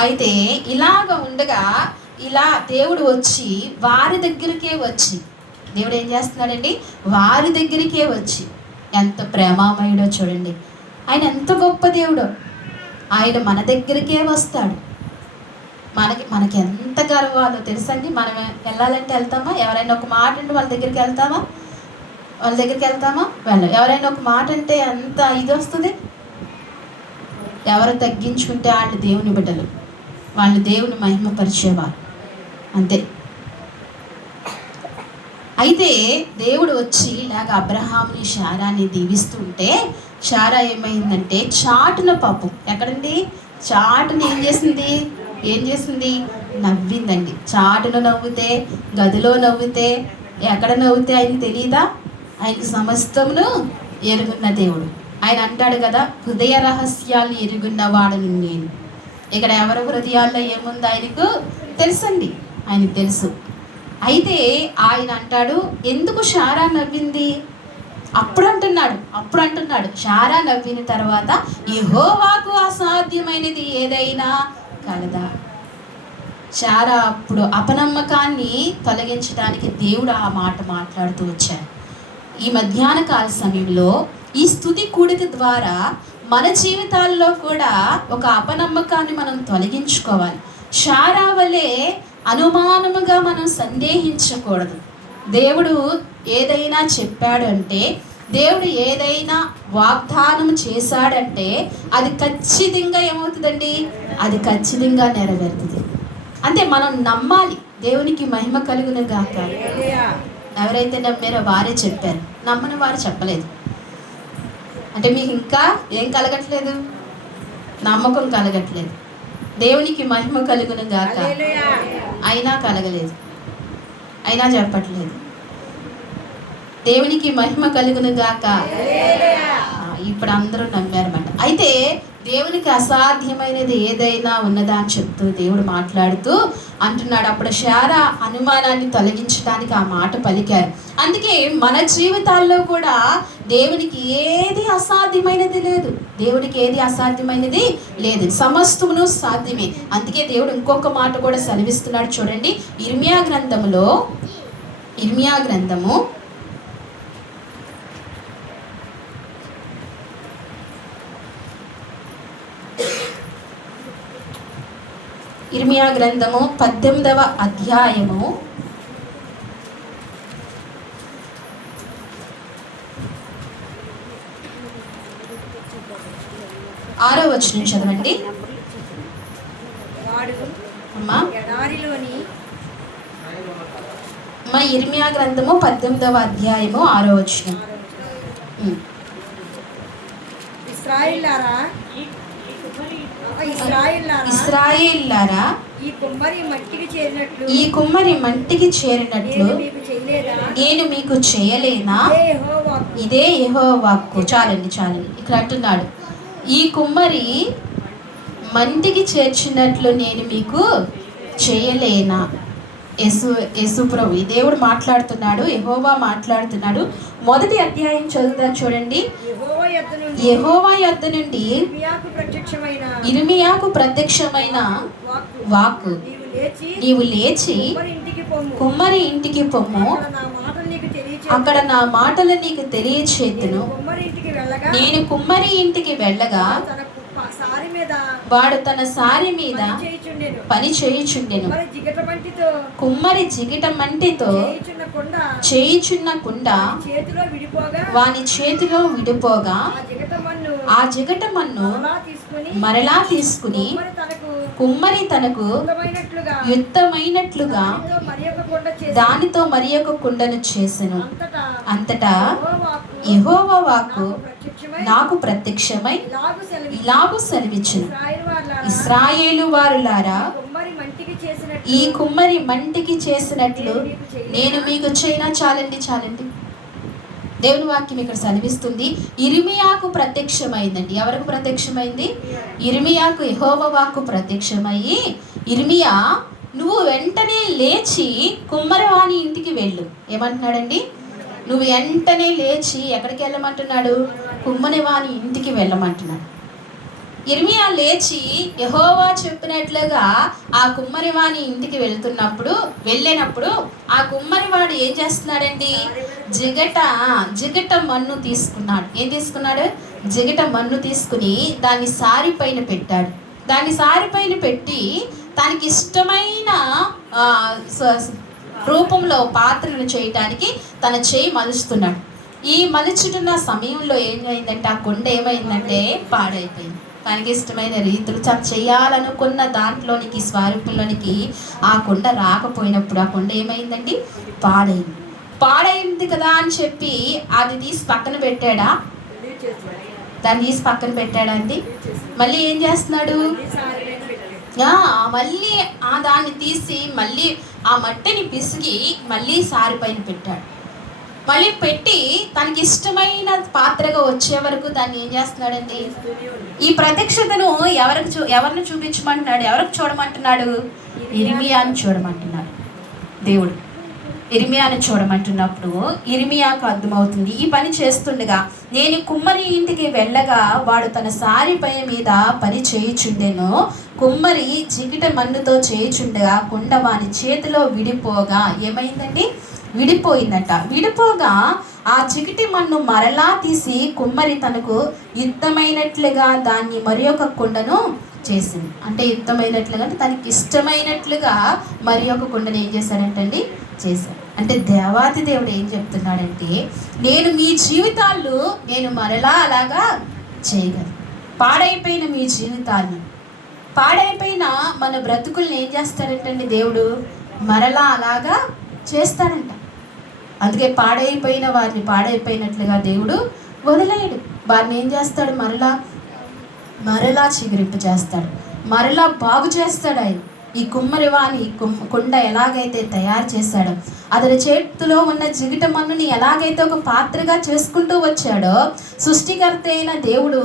అయితే ఇలాగ ఉండగా ఇలా దేవుడు వచ్చి వారి దగ్గరికే వచ్చి, దేవుడు ఏం చేస్తున్నాడండి? వారి దగ్గరికే వచ్చి, ఎంత ప్రేమామయుడో చూడండి. ఆయన ఎంత గొప్ప దేవుడో. ఆయన మన దగ్గరికే వస్తాడు. మనకి ఎంత గర్వాలో తెలుసండి. మనం వెళ్ళాలంటే వెళ్తామా? ఎవరైనా ఒక మాట అంటే వాళ్ళ దగ్గరికి వెళ్తామా? వెళ్ళం. ఎవరైనా ఒక మాట అంటే ఎంత ఇది వస్తుంది. ఎవరు తగ్గించుకుంటే వాళ్ళు దేవుని బిడ్డలు, వాళ్ళు దేవుని మహిమపరిచేవారు, అంతే. అయితే దేవుడు వచ్చి ఇలాగ అబ్రహాముని శారాని దీవిస్తుంటే, శారా ఏమైందంటే చాటున పాపం, ఎక్కడండి? చాటున ఏం చేసింది? నవ్విందండి. చాటున నవ్వుతే, గదిలో నవ్వుతే, ఎక్కడ నవ్వుతే ఆయన తెలియదా? ఆయనకు సమస్తమును ఎరుగున్న దేవుడు. ఆయన అంటాడు కదా, హృదయ రహస్యాలు ఎరుగున్న వాడను నేను. ఇక్కడ ఎవరి హృదయాల్లో ఏముంది ఆయనకు తెలుసండి, ఆయనకు తెలుసు. అయితే ఆయన అంటాడు, ఎందుకు శారా నవ్వింది? అప్పుడు అంటున్నాడు శారా నవ్విన తర్వాత, యెహోవాకు అసాధ్యమైనది ఏదైనా కలదా? శారా అప్పుడు అపనమ్మకాన్ని తొలగించడానికి దేవుడు ఆ మాట మాట్లాడుతూ వచ్చాడు. ఈ మధ్యాహ్న కాల సమయంలో ఈ స్తుతి కూడిక ద్వారా మన జీవితాల్లో కూడా ఒక అపనమ్మకాన్ని మనం తొలగించుకోవాలి. శారా వలె అనుమానముగా మనం సందేహించకూడదు. దేవుడు ఏదైనా చెప్పాడంటే, దేవుడు ఏదైనా వాగ్దానం చేశాడంటే అది ఖచ్చితంగా ఏమవుతుందండి? అది ఖచ్చితంగా నెరవేరుతుంది. అంటే మనం నమ్మాలి. దేవునికి మహిమ కలుగును గాక. ఎవరైతే నమ్మారో వారే చెప్పారు, నమ్మని వారు చెప్పలేదు. అంటే మీకు ఇంకా ఏం కలగట్లేదు? నమ్మకం కలగట్లేదు. దేవునికి మహిమ కలుగును గాక. అయినా కలగలేదు, అయినా చెప్పట్లేదు. దేవునికి మహిమ కలుగును గాక. ఇప్పుడు అందరూ నమ్మారన్నమాట. అయితే దేవునికి అసాధ్యమైనది ఏదైనా ఉన్నదా అని చెప్తూ దేవుడు మాట్లాడుతూ అంటున్నాడు. అప్పుడు శారా అనుమానాన్ని తొలగించడానికి ఆ మాట పలికారు. అందుకే మన జీవితాల్లో కూడా దేవునికి ఏది అసాధ్యమైనది లేదు. దేవునికి ఏది అసాధ్యమైనది లేదు, సమస్తమును సాధ్యమే. అందుకే దేవుడు ఇంకొక మాట కూడా సెలవిస్తున్నాడు చూడండి. ఇర్మియా గ్రంథము 18వ అధ్యాయము 6వ వచనం చదవండి. అమ్మా ఇర్మియా గ్రంథము 18వ అధ్యాయము 6వ వచనం. ఇశ్రాయేలులారా, ఈ కుమ్మరి మట్టికి చేరినట్లు నేను మీకు చేయలేనా? ఇదే యెహోవా వాక్కు. చాలండి. ఇక్కడ అంటున్నాడు, ఈ కుమ్మరి మంటికి చేర్చినట్లు నేను మీకు చేయలేనా? యేసు ప్రభు దేవుడు మాట్లాడుతున్నాడు, యెహోవా మాట్లాడుతున్నాడు. మొదటి అధ్యాయం చదువుతాను చూడండి. యెహోవా యొద్ద నుండి ఇర్మియాకు ప్రత్యక్షమైన వాక్కు, నీవు లేచి కుమ్మరి ఇంటికి పొమ్ము, అక్కడ నా మాటలు నీకు తెలియచేతును. నేను కుమ్మరి ఇంటికి వెళ్ళగా వాడు తన సారి మీద పని చేయుచుండెను. కుమ్మరి జిగిట మంటితో చేయుచున్న కుండ వాని చేతిలో విడిపోగా ఆ జిగట మన్ను మరలా తీసుకుని కుమ్మరి తనకు యుక్తమైనట్లుగా యుక్తమైనట్లుగా దానితో మరి ఒక కుండ చేసెను. దానితో మరి ఒక కుండను చేసెను. అంతటా అంతటా యెహోవా యెహోవా వాక్కు వాక్కు నాకు ప్రత్యక్షమై ఇలాగు సెలవిచ్చును, ఇశ్రాయేలు వారులారా, ఈ కుమ్మరి మంటికి చేసినట్లు నేను మీకు చేయనా. చాలండి చాలండి. దేవుని వాక్యం ఇక్కడ సెలవిస్తుంది. ఇర్మియాకు ప్రత్యక్షమైందండి. ఎవరికి ప్రత్యక్షమైంది? ఇర్మియాకు యెహోవా వాక్కు ప్రత్యక్షమయ్యి, ఇర్మియా నువ్వు వెంటనే లేచి కుమ్మరివాని ఇంటికి వెళ్ళు. ఏమంటున్నాడండి? నువ్వు వెంటనే లేచి ఎక్కడికి వెళ్ళమంటున్నాడు? కుమ్మరివాని ఇంటికి వెళ్ళమంటున్నాడు. ఇర్మియా లేచి యెహోవా చెప్పినట్లుగా ఆ కుమ్మరివాని ఇంటికి వెళ్ళినప్పుడు ఆ కుమ్మరివాడు ఏం చేస్తున్నాడండి? జిగట మన్ను తీసుకున్నాడు. ఏం తీసుకున్నాడు? జిగట మన్ను తీసుకుని దాన్ని సారి పైన పెట్టాడు. దాన్ని సారి పైన పెట్టి తనకి ఇష్టమైన రూపంలో పాత్రను చేయటానికి తన చేయి మలుస్తున్నాడు. ఈ మలుచుతున్న సమయంలో ఏమైందంటే ఆ కొండ ఏమైందంటే పాడైపోయింది. తనకి ఇష్టమైన రీతులు తను చేయాలనుకున్న దాంట్లోనికి స్వరూపంలోనికి ఆ కొండ రాకపోయినప్పుడు ఆ కొండ ఏమైందండి? పాడైంది కదా అని చెప్పి అది తీసి పక్కన పెట్టాడా? దాన్ని తీసి పక్కన పెట్టాడా అండి? మళ్ళీ ఏం చేస్తున్నాడు? మళ్ళీ దాన్ని తీసి మళ్ళీ ఆ మట్టిని పిసికి మళ్ళీ సారి పైన పెట్టాడు. మళ్ళీ పెట్టి తనకి ఇష్టమైన పాత్రగా వచ్చే వరకు దాన్ని ఏం చేస్తున్నాడండి? ఈ ప్రత్యక్షతను ఎవరిని చూపించమంటున్నాడు? ఎవరికి చూడమంటున్నాడు? ఇర్మియాని చూడమంటున్నాడు దేవుడు. ఇర్మియాని చూడమంటున్నప్పుడు ఇర్మియాకు అర్థమవుతుంది, ఈ పని చేస్తుండగా నేను కుమ్మరి ఇంటికి వెళ్ళగా వాడు తన సారి పై మీద పని చేయుచుండెను. కుమ్మరి జిగిట మన్నుతో చేయుచుండగా కుండ వాని చేతిలో విడిపోగా ఏమైందండి? విడిపోయిందట. విడిపోగా ఆ చికిటి మన్ను మరలా తీసి కుమ్మరి తనకు యుక్తమైనట్లుగా దాన్ని మరి ఒక కుండను చేసింది. అంటే యుక్తమైనట్లుగా అంటే తనకి ఇష్టమైనట్లుగా మరి ఒక కుండను ఏం చేశాడంటండి? చేశాడు. అంటే దేవాతి దేవుడు ఏం చెప్తున్నాడంటే, నేను మీ జీవితాల్లో నేను మరలా అలాగా చేయగలను. పాడైపోయిన మీ జీవితాన్ని, పాడైపోయిన మన బ్రతుకుల్ని ఏం చేస్తాడంటండి దేవుడు? మరలా అలాగా చేస్తాడంట. అందుకే పాడైపోయిన వారిని పాడైపోయినట్లుగా దేవుడు వదిలేయడు. వారిని ఏం చేస్తాడు? మరలా చిగురింపు చేస్తాడు, మరలా బాగు చేస్తాడు. ఆయన ఈ కుమ్మరివాని కుండ ఎలాగైతే తయారు చేశాడో, అతని చేతిలో ఉన్న జిగిట మన్నుని ఎలాగైతే ఒక పాత్రగా చేసుకుంటూ వచ్చాడో, సృష్టికర్త అయిన దేవుడు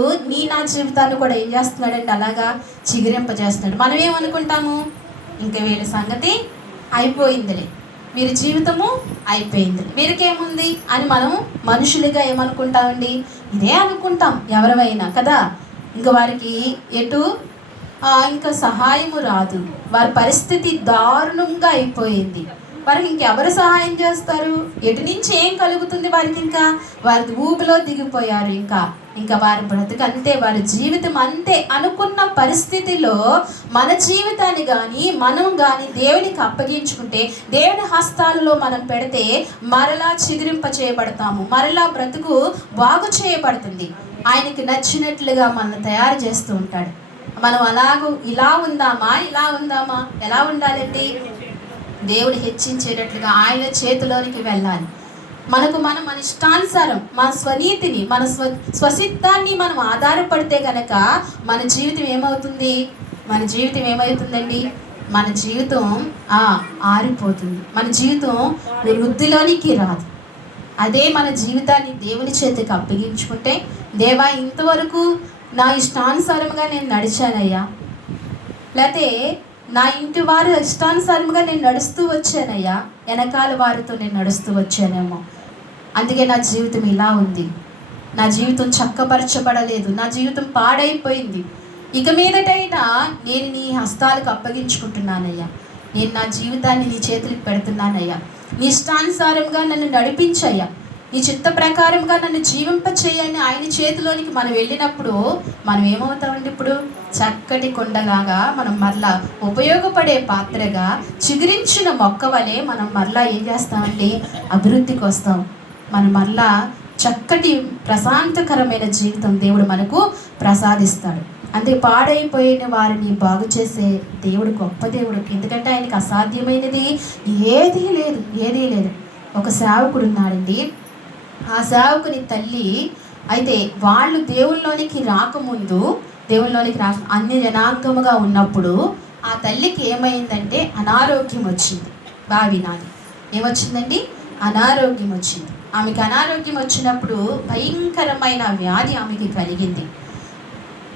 నా జీవితాన్ని కూడా ఏం చేస్తున్నాడంటే అలాగా చిగురింపజేస్తున్నాడు. మనం ఏమనుకుంటాము? ఇంకా వీళ్ళ సంగతి అయిపోయిందిలే, వీరి జీవితము అయిపోయింది, వీరికేముంది అని మనం మనుషులుగా ఏమనుకుంటామండి? ఇదే అనుకుంటాం ఎవరైనా కదా. ఇంకా వారికి ఇంకా సహాయము రాదు, వారి పరిస్థితి దారుణంగా అయిపోయింది. వారికి ఇంకెవరు సహాయం చేస్తారు? ఎటు నుంచి ఏం కలుగుతుంది వారికి? ఇంకా వారి ఊపిలో దిగిపోయారు. ఇంకా వారి బ్రతుకు అంతే, వారి జీవితం అంతే అనుకున్న పరిస్థితిలో మన జీవితాన్ని కానీ మనం కానీ దేవునికి అప్పగించుకుంటే, దేవుని హస్తాలలో మనం పెడితే మరలా చిగురింప చేయబడతాము, మరలా బ్రతుకు బాగు చేయబడుతుంది. ఆయనకి నచ్చినట్లుగా మనల్ని తయారు చేస్తూ ఉంటాడు. మనం ఇలా ఉందామా ఎలా ఉండాలండి? దేవుడు హెచ్చించేటట్లుగా ఆయన చేతిలోనికి వెళ్ళాలి. మన ఇష్టానుసారం మన స్వనీతిని మన స్వసిద్ధాన్ని మనం ఆధారపడితే కనుక మన జీవితం ఏమవుతుందండి? మన జీవితం ఆరిపోతుంది, మన జీవితం వృద్ధిలోనికి రాదు. అదే మన జీవితాన్ని దేవుని చేతికి అప్పగించుకుంటే, దేవా ఇంతవరకు నా ఇష్టానుసారంగా నేను నడిచానయ్యా, లేకపోతే నా ఇంటి వారి ఇష్టానుసారంగా నేను నడుస్తూ వచ్చానయ్యా, వెనకాల వారితో నేను నడుస్తూ వచ్చానేమో, అందుకే నా జీవితం ఇలా ఉంది, నా జీవితం చక్కపరచబడలేదు, నా జీవితం పాడైపోయింది. ఇక మీదటైనా నేను నీ హస్తాలకు అప్పగించుకుంటున్నానయ్యా, నేను నా జీవితాన్ని నీ చేతులకు పెడుతున్నానయ్యా, నీ ఇష్టానుసారంగా నన్ను నడిపించయ్యా, నీ చిత్త ప్రకారంగా నన్ను జీవింపచేయని ఆయన చేతిలోనికి మనం వెళ్ళినప్పుడు మనం ఏమవుతామండి? ఇప్పుడు చక్కటి కొండలాగా మనం మరలా ఉపయోగపడే పాత్రగా చిగురించిన మొక్క వలె మనం మరలా ఏం చేస్తామండి? అభివృద్ధికి వస్తాం. మనం మరలా చక్కటి ప్రశాంతకరమైన జీవితం దేవుడు మనకు ప్రసాదిస్తాడు. అందుకే పాడైపోయిన వారిని బాగు చేసే దేవుడు గొప్ప దేవుడు. ఎందుకంటే ఆయనకి అసాధ్యమైనది ఏదీ లేదు. ఒక సేవకుడు ఉన్నాడండి. ఆ సేవకుని తల్లి అయితే వాళ్ళు దేవుల్లోనికి రాకముందు అన్ని జనాంగముగా ఉన్నప్పుడు ఆ తల్లికి ఏమైందంటే అనారోగ్యం వచ్చింది. బాగా వినాలి, ఏమొచ్చిందండి? అనారోగ్యం వచ్చింది. ఆమెకి అనారోగ్యం వచ్చినప్పుడు భయంకరమైన వ్యాధి ఆమెకి కలిగింది.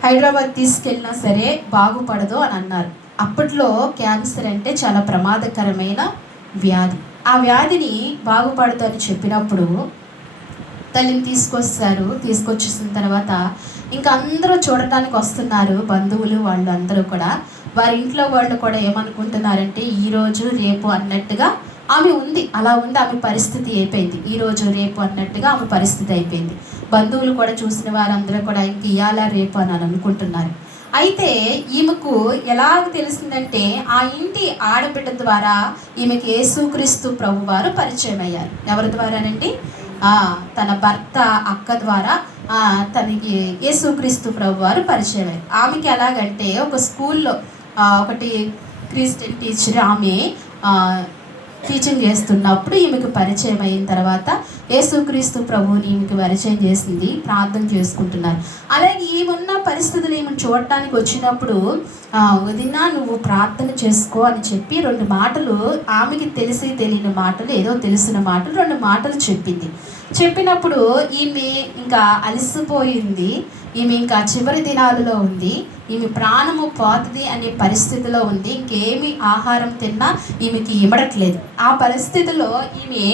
హైదరాబాద్ తీసుకెళ్ళినా సరే బాగుపడదు అని అన్నారు. అప్పట్లో క్యాన్సర్ అంటే చాలా ప్రమాదకరమైన వ్యాధి. ఆ వ్యాధిని బాగుపడదు అని చెప్పినప్పుడు తల్లిని తీసుకొచ్చేసిన తర్వాత ఇంకా అందరూ చూడటానికి వస్తున్నారు, బంధువులు వాళ్ళు అందరూ కూడా. వారి ఇంట్లో వాళ్ళు కూడా ఏమనుకుంటున్నారంటే ఈరోజు రేపు అన్నట్టుగా ఆమె ఉంది, అలా ఉంది. ఆమె పరిస్థితి అయిపోయింది, ఈరోజు రేపు అన్నట్టుగా ఆమె పరిస్థితి అయిపోయింది. బంధువులు కూడా చూసిన వారందరూ కూడా ఇంక ఇయాల రేపు అని అనుకుంటున్నారు. అయితే ఈమెకు ఎలాగ తెలిసిందంటే ఆ ఇంటి ఆడబిడ్డ ద్వారా ఈమెకి యేసుక్రీస్తు ప్రభువారు పరిచయం అయ్యారు. ఎవరి ద్వారానండి? తన భర్త అక్క ద్వారా తనకి యేసుక్రీస్తు ప్రభువారు పరిచయం అయ్యారు. ఆమెకి ఎలాగంటే ఒక స్కూల్లో ఒకటి క్రిస్టియన్ టీచర్ ఆమె టీచింగ్ చేస్తున్నప్పుడు ఈమెకు పరిచయం అయిన తర్వాత యేసుక్రీస్తు ప్రభువుని ఈమెకి పరిచయం చేసింది, ప్రార్థన చేసుకుంటున్నారు. అలాగే ఈమెన్న పరిస్థితులు ఈమెను చూడటానికి వచ్చినప్పుడు వదిన నువ్వు ప్రార్థన చేసుకో అని చెప్పి 2 మాటలు, ఆమెకి తెలియని మాటలు, ఏదో తెలిసిన మాటలు 2 మాటలు చెప్పింది. చెప్పినప్పుడు ఈమె ఇంకా అలసిపోయింది, ఈమె ఇంకా చివరి దినాలలో ఉంది, ఈమె ప్రాణము పోతుంది అనే పరిస్థితిలో ఉంది. ఇంకేమి ఆహారం తిన్నా ఈమెకి ఇమడట్లేదు. ఆ పరిస్థితిలో ఈమె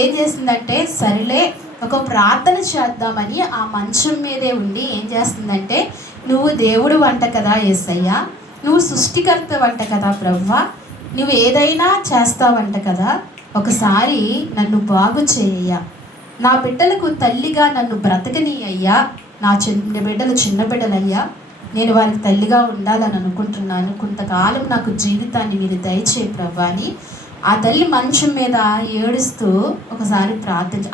ఏం చేసిందంటే సరేలే ఒక ప్రార్థన చేద్దామని ఆ మంచం మీదే ఉండి ఏం చేస్తుందంటే, నువ్వు దేవుడు వంట కదా యేసయ్యా, నువ్వు సృష్టికర్త వంట కదా ప్రభువా, నువ్వు ఏదైనా చేస్తావంట కదా, ఒకసారి నన్ను బాగు చేయ్యా, నా బిడ్డలకు తల్లిగా నన్ను బ్రతకని అయ్యా, నా చిన్న బిడ్డలయ్యా, నేను వారికి తల్లిగా ఉండాలని అనుకుంటున్నాను, కొంతకాలం నాకు జీవితాన్ని మీరు దయచేయి ప్రభా అని ఆ తల్లి మంచం మీద ఏడుస్తూ ఒకసారి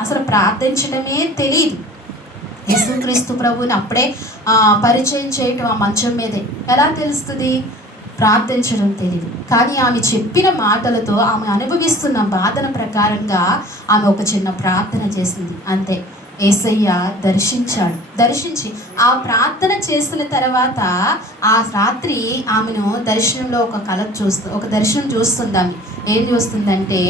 అసలు ప్రార్థించడమే తెలియదు. యేసుక్రీస్తు ప్రభువుని అప్పుడే పరిచయం చేయటం ఆ మంచం మీదే, ఎలా తెలుస్తుంది? ప్రార్థించడం తెలియదు. కానీ ఆమె చెప్పిన మాటలతో ఆమె అనుభవిస్తున్న బాధన ప్రకారంగా ఆమె ఒక చిన్న ప్రార్థన చేసింది, అంతే. యేసయ్య దర్శించి ఆ ప్రార్థన చేసిన తర్వాత ఆ రాత్రి ఆమెను దర్శనంలో ఒక దర్శనం చూస్తుంది. ఆమె ఏం చూస్తుందంటే,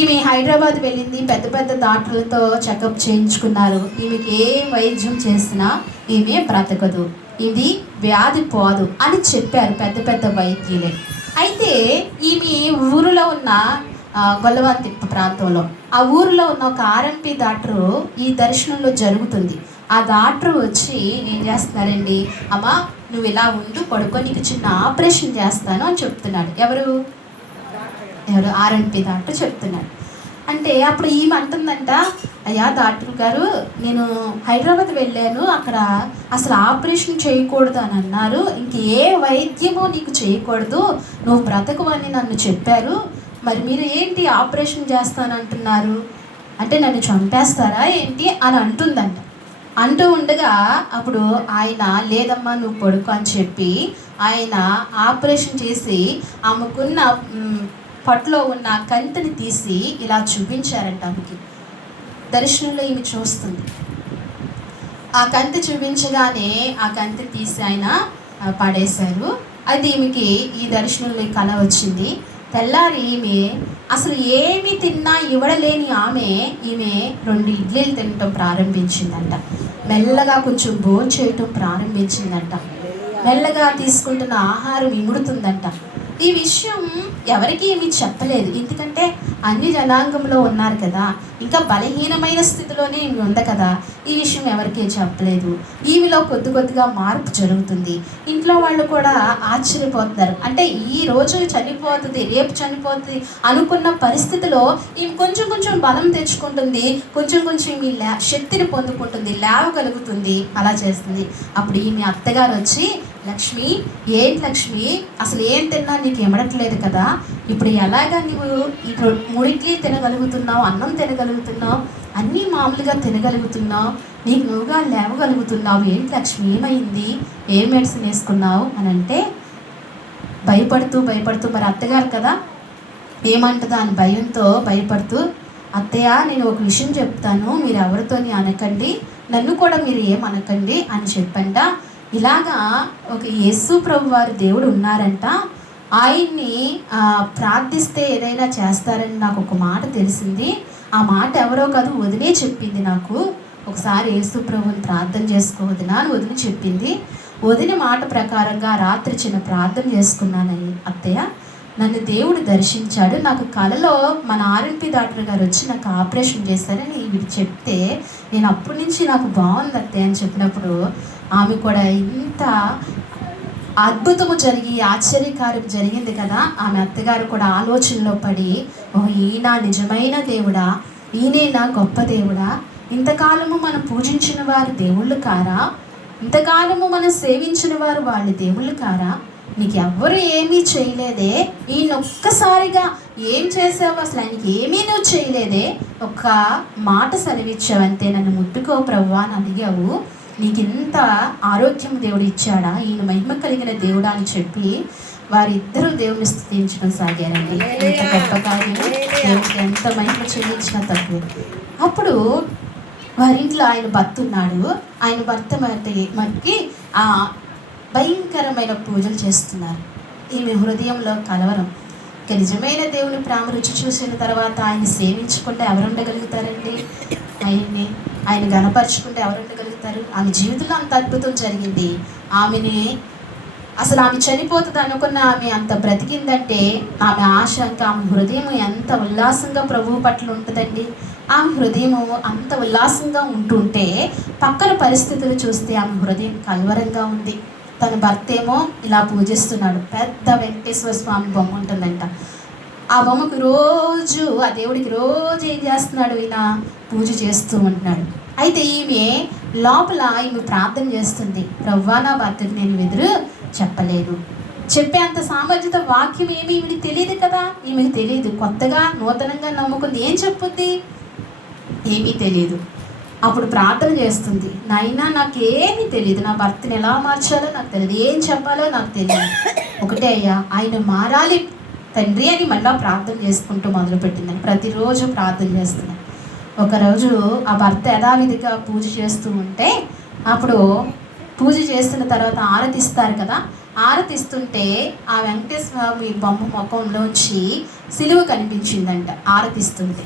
ఈమె హైదరాబాద్ వెళ్ళింది, పెద్ద డాక్టర్లతో చెకప్ చేయించుకున్నారు, ఈమెకి ఏ వైద్యం చేసినా ఈమె బ్రతకదు, ఇది వ్యాధి పోదు అని చెప్పారు పెద్ద వైద్యులే. అయితే ఈమె ఊరిలో ఉన్న గొల్లవాంతిప్ప ప్రాంతంలో, ఆ ఊరిలో ఉన్న ఒక ఆర్ఎంపీ డాక్టరు ఈ దర్శనంలో జరుగుతుంది. ఆ డాక్టర్ వచ్చి ఏం చేస్తున్నారండి, అమ్మా నువ్వు ఇలా ఉండు, పడుకో, నీకు చిన్న ఆపరేషన్ చేస్తాను అని చెప్తున్నాడు. ఎవరు ఆర్ఎంపీ డాక్టర్ చెప్తున్నాడు. అంటే అప్పుడు ఈమె అంటుందంట, అయ్యా డాక్టర్ గారు, నేను హైదరాబాద్ వెళ్ళాను, అక్కడ అసలు ఆపరేషన్ చేయకూడదు అని అన్నారు, ఇంక ఏ వైద్యమో నీకు చేయకూడదు, నువ్వు బ్రతకు అని నన్ను చెప్పారు, మరి మీరు ఏంటి ఆపరేషన్ చేస్తానంటున్నారు, అంటే నన్ను చంపేస్తారా ఏంటి అని అంటూ ఉండగా అప్పుడు ఆయన లేదమ్మా నువ్వు పడుకో అని చెప్పి ఆయన ఆపరేషన్ చేసి ఆమెకున్న పట్టులో ఉన్న కంతిని తీసి ఇలా చూపించారంట. ఆమెకి దర్శనంలో ఈమె చూస్తుంది. ఆ కంతి చూపించగానే ఆ కంతి తీసి ఆయన పడేశారు. అది ఈమెకి ఈ దర్శనంలో కళ వచ్చింది. తెల్లారి ఈమె అసలు ఏమి తిన్నా ఇవ్వడలేని ఈమె 2 ఇడ్లీలు తినటం ప్రారంభించిందంట. మెల్లగా కొంచెం భోజనం చేయటం ప్రారంభించిందంట. మెల్లగా తీసుకుంటున్న ఆహారం ఇముడుతుందంట. ఈ విషయం ఎవరికి ఏమీ చెప్పలేదు, ఎందుకంటే అన్ని జనాంగంలో ఉన్నారు కదా, ఇంకా బలహీనమైన స్థితిలోనే ఈమె ఉంది కదా, ఈ విషయం ఎవరికీ చెప్పలేదు. ఈమెలో కొద్దిగా మార్పు జరుగుతుంది. ఇంట్లో వాళ్ళు కూడా ఆశ్చర్యపోతున్నారు. అంటే ఈ రోజు చనిపోతుంది, రేపు చనిపోతుంది అనుకున్న పరిస్థితిలో ఈమె కొంచెం బలం తెచ్చుకుంటుంది, కొంచెం ఈమె శక్తిని పొందుకుంటుంది, లేవగలుగుతుంది, అలా చేస్తుంది. అప్పుడు ఈమె అత్తగారు వచ్చి, లక్ష్మి ఏంటి లక్ష్మి, అసలు ఏం తిన్నా నీకు ఎమడట్లేదు కదా, ఇప్పుడు ఎలాగా నువ్వు ఇప్పుడు 3 ఇడ్లీ తినగలుగుతున్నావు, అన్నం తినగలుగుతున్నావు అన్నీ మామూలుగా తినగలుగుతున్నావు, నీకు నువ్వుగా లేవగలుగుతున్నావు, ఏంటి లక్ష్మి ఏమైంది, ఏ మెడిసిన్ వేసుకున్నావు అని అంటే భయపడుతూ మరి అత్తగారు కదా ఏమంటుందా అని భయంతో భయపడుతూ, అత్తయ్య నేను ఒక విషయం చెప్తాను, మీరు ఎవరితోని అనకండి, నన్ను కూడా మీరు ఏమనకండి అని చెప్పంట. ఇలాగా ఒక యేసు ప్రభు వారి దేవుడు ఉన్నారంట, ఆయన్ని ప్రార్థిస్తే ఏదైనా చేస్తారని నాకు ఒక మాట తెలిసింది. ఆ మాట ఎవరో కాదు వదిలే చెప్పింది నాకు. ఒకసారి యేసు ప్రభుని ప్రార్థన చేసుకోవద్దునా అని వదిలి చెప్పింది. వదిన మాట ప్రకారంగా రాత్రి చిన్న ప్రార్థన చేసుకున్నాను అత్తయ్య. నన్ను దేవుడు దర్శించాడు. నాకు కలలో మన ఆర్ఎంపీ డాక్టర్ గారు వచ్చి నాకు ఆపరేషన్ చేశారని వీడు చెప్తే నేను అప్పటి నుంచి నాకు బాగుంది అత్తయ్య అని చెప్పినప్పుడు ఆమె కూడా ఇంత అద్భుతము జరిగి ఆశ్చర్యకార్యం జరిగింది కదా. ఆమె అత్తగారు కూడా ఆలోచనలో పడి, ఈయన నిజమైన దేవుడా, ఈయనేనా గొప్ప దేవుడా, ఇంతకాలము మనం పూజించిన వారు దేవుళ్ళు కారా, ఇంతకాలము మనం సేవించిన వారు వాళ్ళు దేవుళ్ళు కారా, నీకు ఎవ్వరు ఏమీ చేయలేదే, ఈయన ఒక్కసారిగా ఏం చేసావు, అసలు ఆయనకి ఏమీ నువ్వు చేయలేదే, ఒక్క మాట సెలవిచ్చావంతే, నన్ను ముట్టుకో ప్రభువా అని అడిగావు, నీకు ఇంత ఆరోగ్యం దేవుడు ఇచ్చాడా, ఈయన మహిమ కలిగిన దేవుడా అని చెప్పి వారిద్దరూ దేవుని స్తుతించడం సాగారండి. ఎంత గొప్ప కార్యము, దేవుడికి ఎంత మహిమ చెల్లించినా తక్కువ. అప్పుడు వారింట్లో ఆయన భర్త ఉన్నాడు. ఆయన భర్త మనకి భయంకరమైన పూజలు చేస్తున్నారు. ఈమె హృదయంలో కలవరం. ఇక నిజమైన దేవుని ప్రేమ రుచి చూసిన తర్వాత ఆయన సేవించుకుంటే ఎవరు ఉండగలుగుతారండి? ఆయన గణపరుచుకుంటే ఎవరు ఉండగలుగుతారు? ఆమె జీవితంలో అంత అద్భుతం జరిగింది. అసలు ఆమె చనిపోతుంది అనుకున్న ఆమె అంత బ్రతికిందంటే ఆమె ఆశ, ఇంకా ఆమె హృదయం ఎంత ఉల్లాసంగా ప్రభువు పట్ల ఉంటుందండి. ఆమె హృదయము అంత ఉల్లాసంగా ఉంటుంటే పక్కన పరిస్థితులు చూస్తే ఆమె హృదయం కలవరంగా ఉంది. తన భర్త ఏమో ఇలా పూజిస్తున్నాడు. పెద్ద వెంకటేశ్వర స్వామి బొమ్మ ఉంటుందంట. ఆ బొమ్మకు రోజు ఆ దేవుడికి రోజు ఏం చేస్తున్నాడు, ఈయన పూజ చేస్తూ ఉంటున్నాడు. అయితే ఈమె లోపల ఈమె ప్రార్థన చేస్తుంది, ప్రభువా నా భర్తకు నేను ఎదురు చెప్పలేదు, చెప్పే అంత సామర్థ్యత వాక్యం ఏమి ఈమెకి తెలియదు కదా, ఈమెకి తెలియదు, కొత్తగా నూతనంగా నమ్ముకుంది, ఏం చెప్పుద్ది, ఏమీ తెలియదు. అప్పుడు ప్రార్థన చేస్తుంది, నాయనా నాకేమీ తెలియదు, నా భర్తని ఎలా మార్చాలో నాకు తెలియదు, ఏం చెప్పాలో నాకు తెలియదు, ఒకటే అయ్యా ఆయన మారాలి తండ్రి అని మళ్ళీ ప్రార్థన చేసుకుంటూ మొదలుపెట్టిందని. ప్రతిరోజు ప్రార్థన చేస్తున్నాను. ఒకరోజు ఆ భర్త యథావిధిగా పూజ చేస్తూ ఉంటే అప్పుడు పూజ చేస్తున్న తర్వాత ఆరతిస్తారు కదా, ఆరతిస్తుంటే ఆ వెంకటేశ్వర స్వామి బొమ్మ ముఖంలోంచి సిలువ కనిపించిందంట. ఆరతిస్తుంటే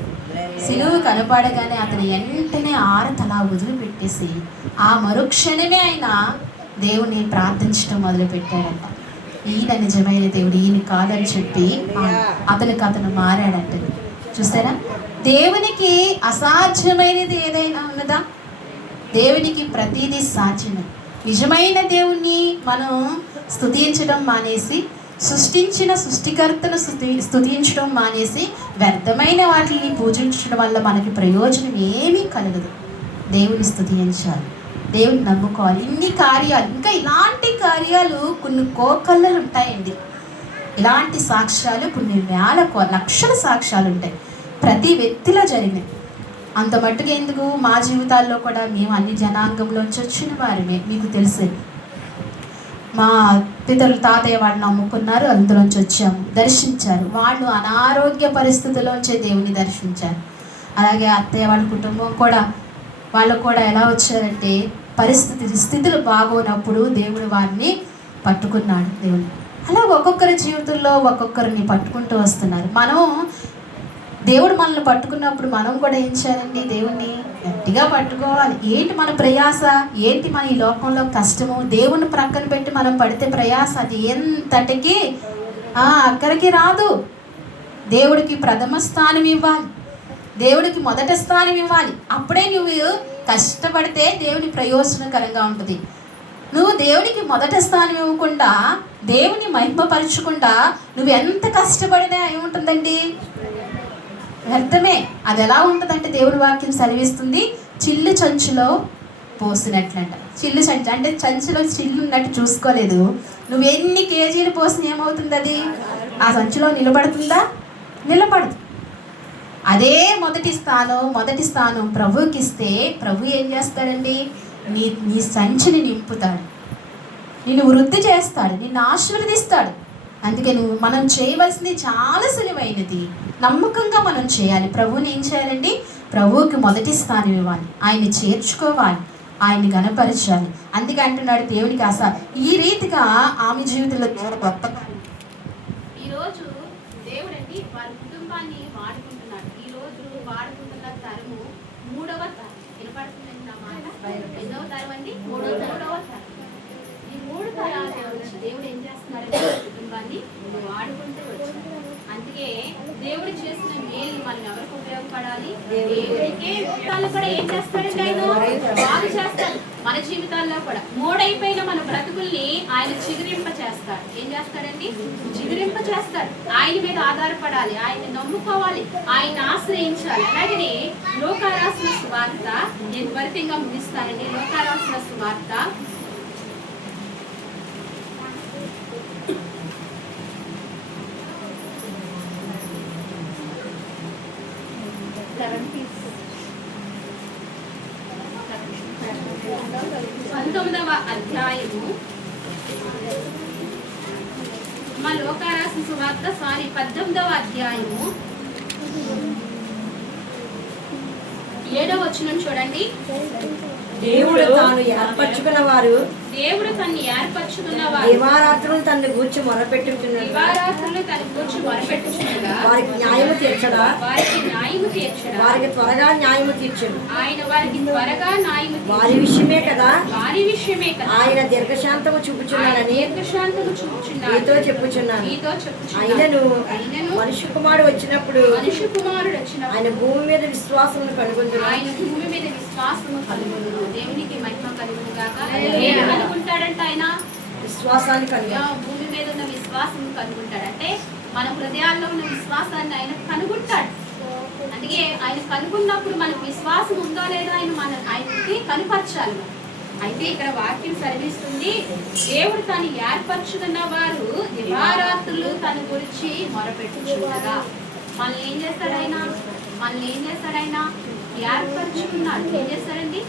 సిలువ కనపడగానే అతను వెంటనే ఆరతి అలా వదిలిపెట్టేసి ఆ మరుక్షణమే ఆయన దేవుని ప్రార్థించడం మొదలుపెట్టాడంట. ఈయన నిజమైన దేవుడు, ఈయన కాదని చెప్పి అతను మారాడంట. చూసారా, దేవునికి అసాధ్యమైనది ఏదైనా ఉన్నదా? దేవునికి ప్రతిదీ సాధ్యమే. నిజమైన దేవుణ్ణి మనం స్తుతించడం మానేసి సృష్టించిన సృష్టికర్తను స్తుతించడం మానేసి వ్యర్థమైన వాటిని పూజించడం వల్ల మనకి ప్రయోజనం ఏమీ కలగదు. దేవుని స్తుతించాలి, దేవుని నమ్ముకోవాలి. ఇన్ని కార్యాలు, ఇంకా ఇలాంటి కార్యాలు కొన్ని కోకళ్ళలు ఉంటాయండి. ఇలాంటి సాక్ష్యాలు కొన్ని లక్షల సాక్ష్యాలు ఉంటాయి ప్రతి వ్యక్తిలో జరిగినాయి. అంత మట్టుగా ఎందుకు, మా జీవితాల్లో కూడా మేము అన్ని జనాంగంలోంచి వచ్చిన వారిమే. మీకు తెలిసే మా పితరులు తాతయ్య వాళ్ళు నమ్ముకున్నారు, అందులోంచి వచ్చాము, దర్శించారు. వాళ్ళు అనారోగ్య పరిస్థితుల్లోంచే దేవుని దర్శించారు. అలాగే అత్తయ్య వాళ్ళ కుటుంబం కూడా వాళ్ళు కూడా ఎలా వచ్చారంటే స్థితులు బాగోనప్పుడు దేవుడు వారిని పట్టుకున్నాడు. దేవుడు అలా ఒక్కొక్కరి జీవితంలో ఒక్కొక్కరిని పట్టుకుంటూ వస్తున్నారు. దేవుడు మనల్ని పట్టుకున్నప్పుడు మనం కూడా ఏం చేయాలండి, దేవుణ్ణి గట్టిగా పట్టుకోవాలి. ఏంటి మన ప్రయాస, ఏంటి మన ఈ లోకంలో కష్టము, దేవుని ప్రక్కన పెట్టి మనం పడితే ప్రయాస అది ఎంతటికి అక్కడికి రాదు. దేవుడికి ప్రథమ స్థానం ఇవ్వాలి, దేవుడికి మొదటి స్థానం ఇవ్వాలి. అప్పుడే నువ్వు కష్టపడితే దేవుని ప్రయోజనకరంగా ఉంటుంది. నువ్వు దేవునికి మొదటి స్థానం ఇవ్వకుండా దేవుని మహిమపరచకుండా నువ్వు ఎంత కష్టపడినా ఏముంటుందండి, వ్యర్థమే. అది ఎలా ఉంటుందంటే దేవుని వాక్యం సెలవిస్తుంది, చిల్లు చంచులో పోసినట్లంట. చిల్లు చంచు అంటే చంచులో చిల్లు ఉన్నట్టు చూసుకోలేదు. నువ్వు ఎన్ని కేజీలు పోసిన ఏమవుతుంది, అది ఆ సంచులో నిలబడుతుందా? నిలబడదు. అదే మొదటి స్థానం ప్రభువుకి ఇస్తే ప్రభు ఏం చేస్తాడండి? నీ సంచిని నింపుతాడు, నిన్ను వృద్ధి చేస్తాడు, నిన్ను ఆశీర్వదిస్తాడు. అందుకే మనం చేయవలసింది చాలా సులువైనది. నమ్మకంగా మనం చేయాలి. ప్రభువుని ఏం చేయాలండి? ప్రభువుకి మొదటి స్థానం ఇవ్వాలి, ఆయన్ని చేర్చుకోవాలి, ఆయన్ని గణపరచాలి. అందుకే అంటున్నాడు దేవునికి ఈ రీతిగా ఆమె జీవితంలో గొప్ప ఈరోజు దేవుడండి వారి కుటుంబాన్ని వాడుకుంటున్నాడు. ఈరోజు వాడుకుంటున్న తరము 3వ తరం. వినపడుతుందండి నా మాట? ఎన్నో తరం అండి? 3వ తరం. ఈ 3 తరాల నుంచి దేవుడు ఏం చేస్తున్నాడంటే కుటుంబాన్ని వాడుకుంటూ వచ్చాడు. అందుకే దేవుడు చేసిన మేలు మనం ఎవరికి ఉపయోగపడాలి? దేవుడికే. జీవితాల్లో కూడా ఏం చేస్తాడంటే ఆయన బాగు చేస్తాడు. మన జీవితాల్లో కూడా మూడైపోయిన మన బ్రతుకుల్ని ఆయన చిగురింప చేస్తాడు. ఏం చేస్తాడండి? చిగురింప చేస్తాడు. ఆయన మీద ఆధారపడాలి, ఆయన నమ్ముకోవాలి, ఆయన ఆశ్రయించాలి. అలాగే లోకా రాసిన సువార్త నేను త్వరితంగా ముగిస్తానండి. లోకా రాసిన సువార్త 19వ అధ్యాయము మా లోకా రాసిన సువార్త 18వ అధ్యాయము 7వ వచనం చూడండి. దేవుడు తాను ఏర్పరచుకున్న వారు దివారాత్రులు తనను గూర్చి మొరపెట్టుచుండగా వారికి న్యాయము తీర్చడా, వారికి త్వరగా న్యాయము తీర్చను. వారి విషయమే కదా ఆయన దీర్ఘశాంతము చూపుచున్నాడని నీతో చెప్పుచున్నాను. ఆయనను మనుష్య కుమారుడు వచ్చినప్పుడు ఆయన భూమి మీద విశ్వాసమును కనుగొందును. దేవునికి మహిమ కలుగును గాక. ఏం కనుగొంటాడంట ఆయన? విశ్వాసాన్ని భూమి మీద ఉన్న విశ్వాసం కనుగొంటాడు. అంటే మన హృదయాల్లో ఉన్న విశ్వాసాన్ని ఆయన కనుగొంటాడు. అందుకే ఆయన కనుగొన్నప్పుడు మనకు విశ్వాసం ఉందో లేదో ఆయనకి కనుపరచాలి. అయితే ఇక్కడ వాక్యం సెలవిస్తుంది, దేవుడు తను ఏర్పరచుకున్న వారు దివారాత్రులు తన గురించి మొరపెట్టుచుండగా మనల్ని ఏం చేస్తాడు ఆయన? ఏర్పరచుకున్నాడు. ఏం చేస్తాడండి?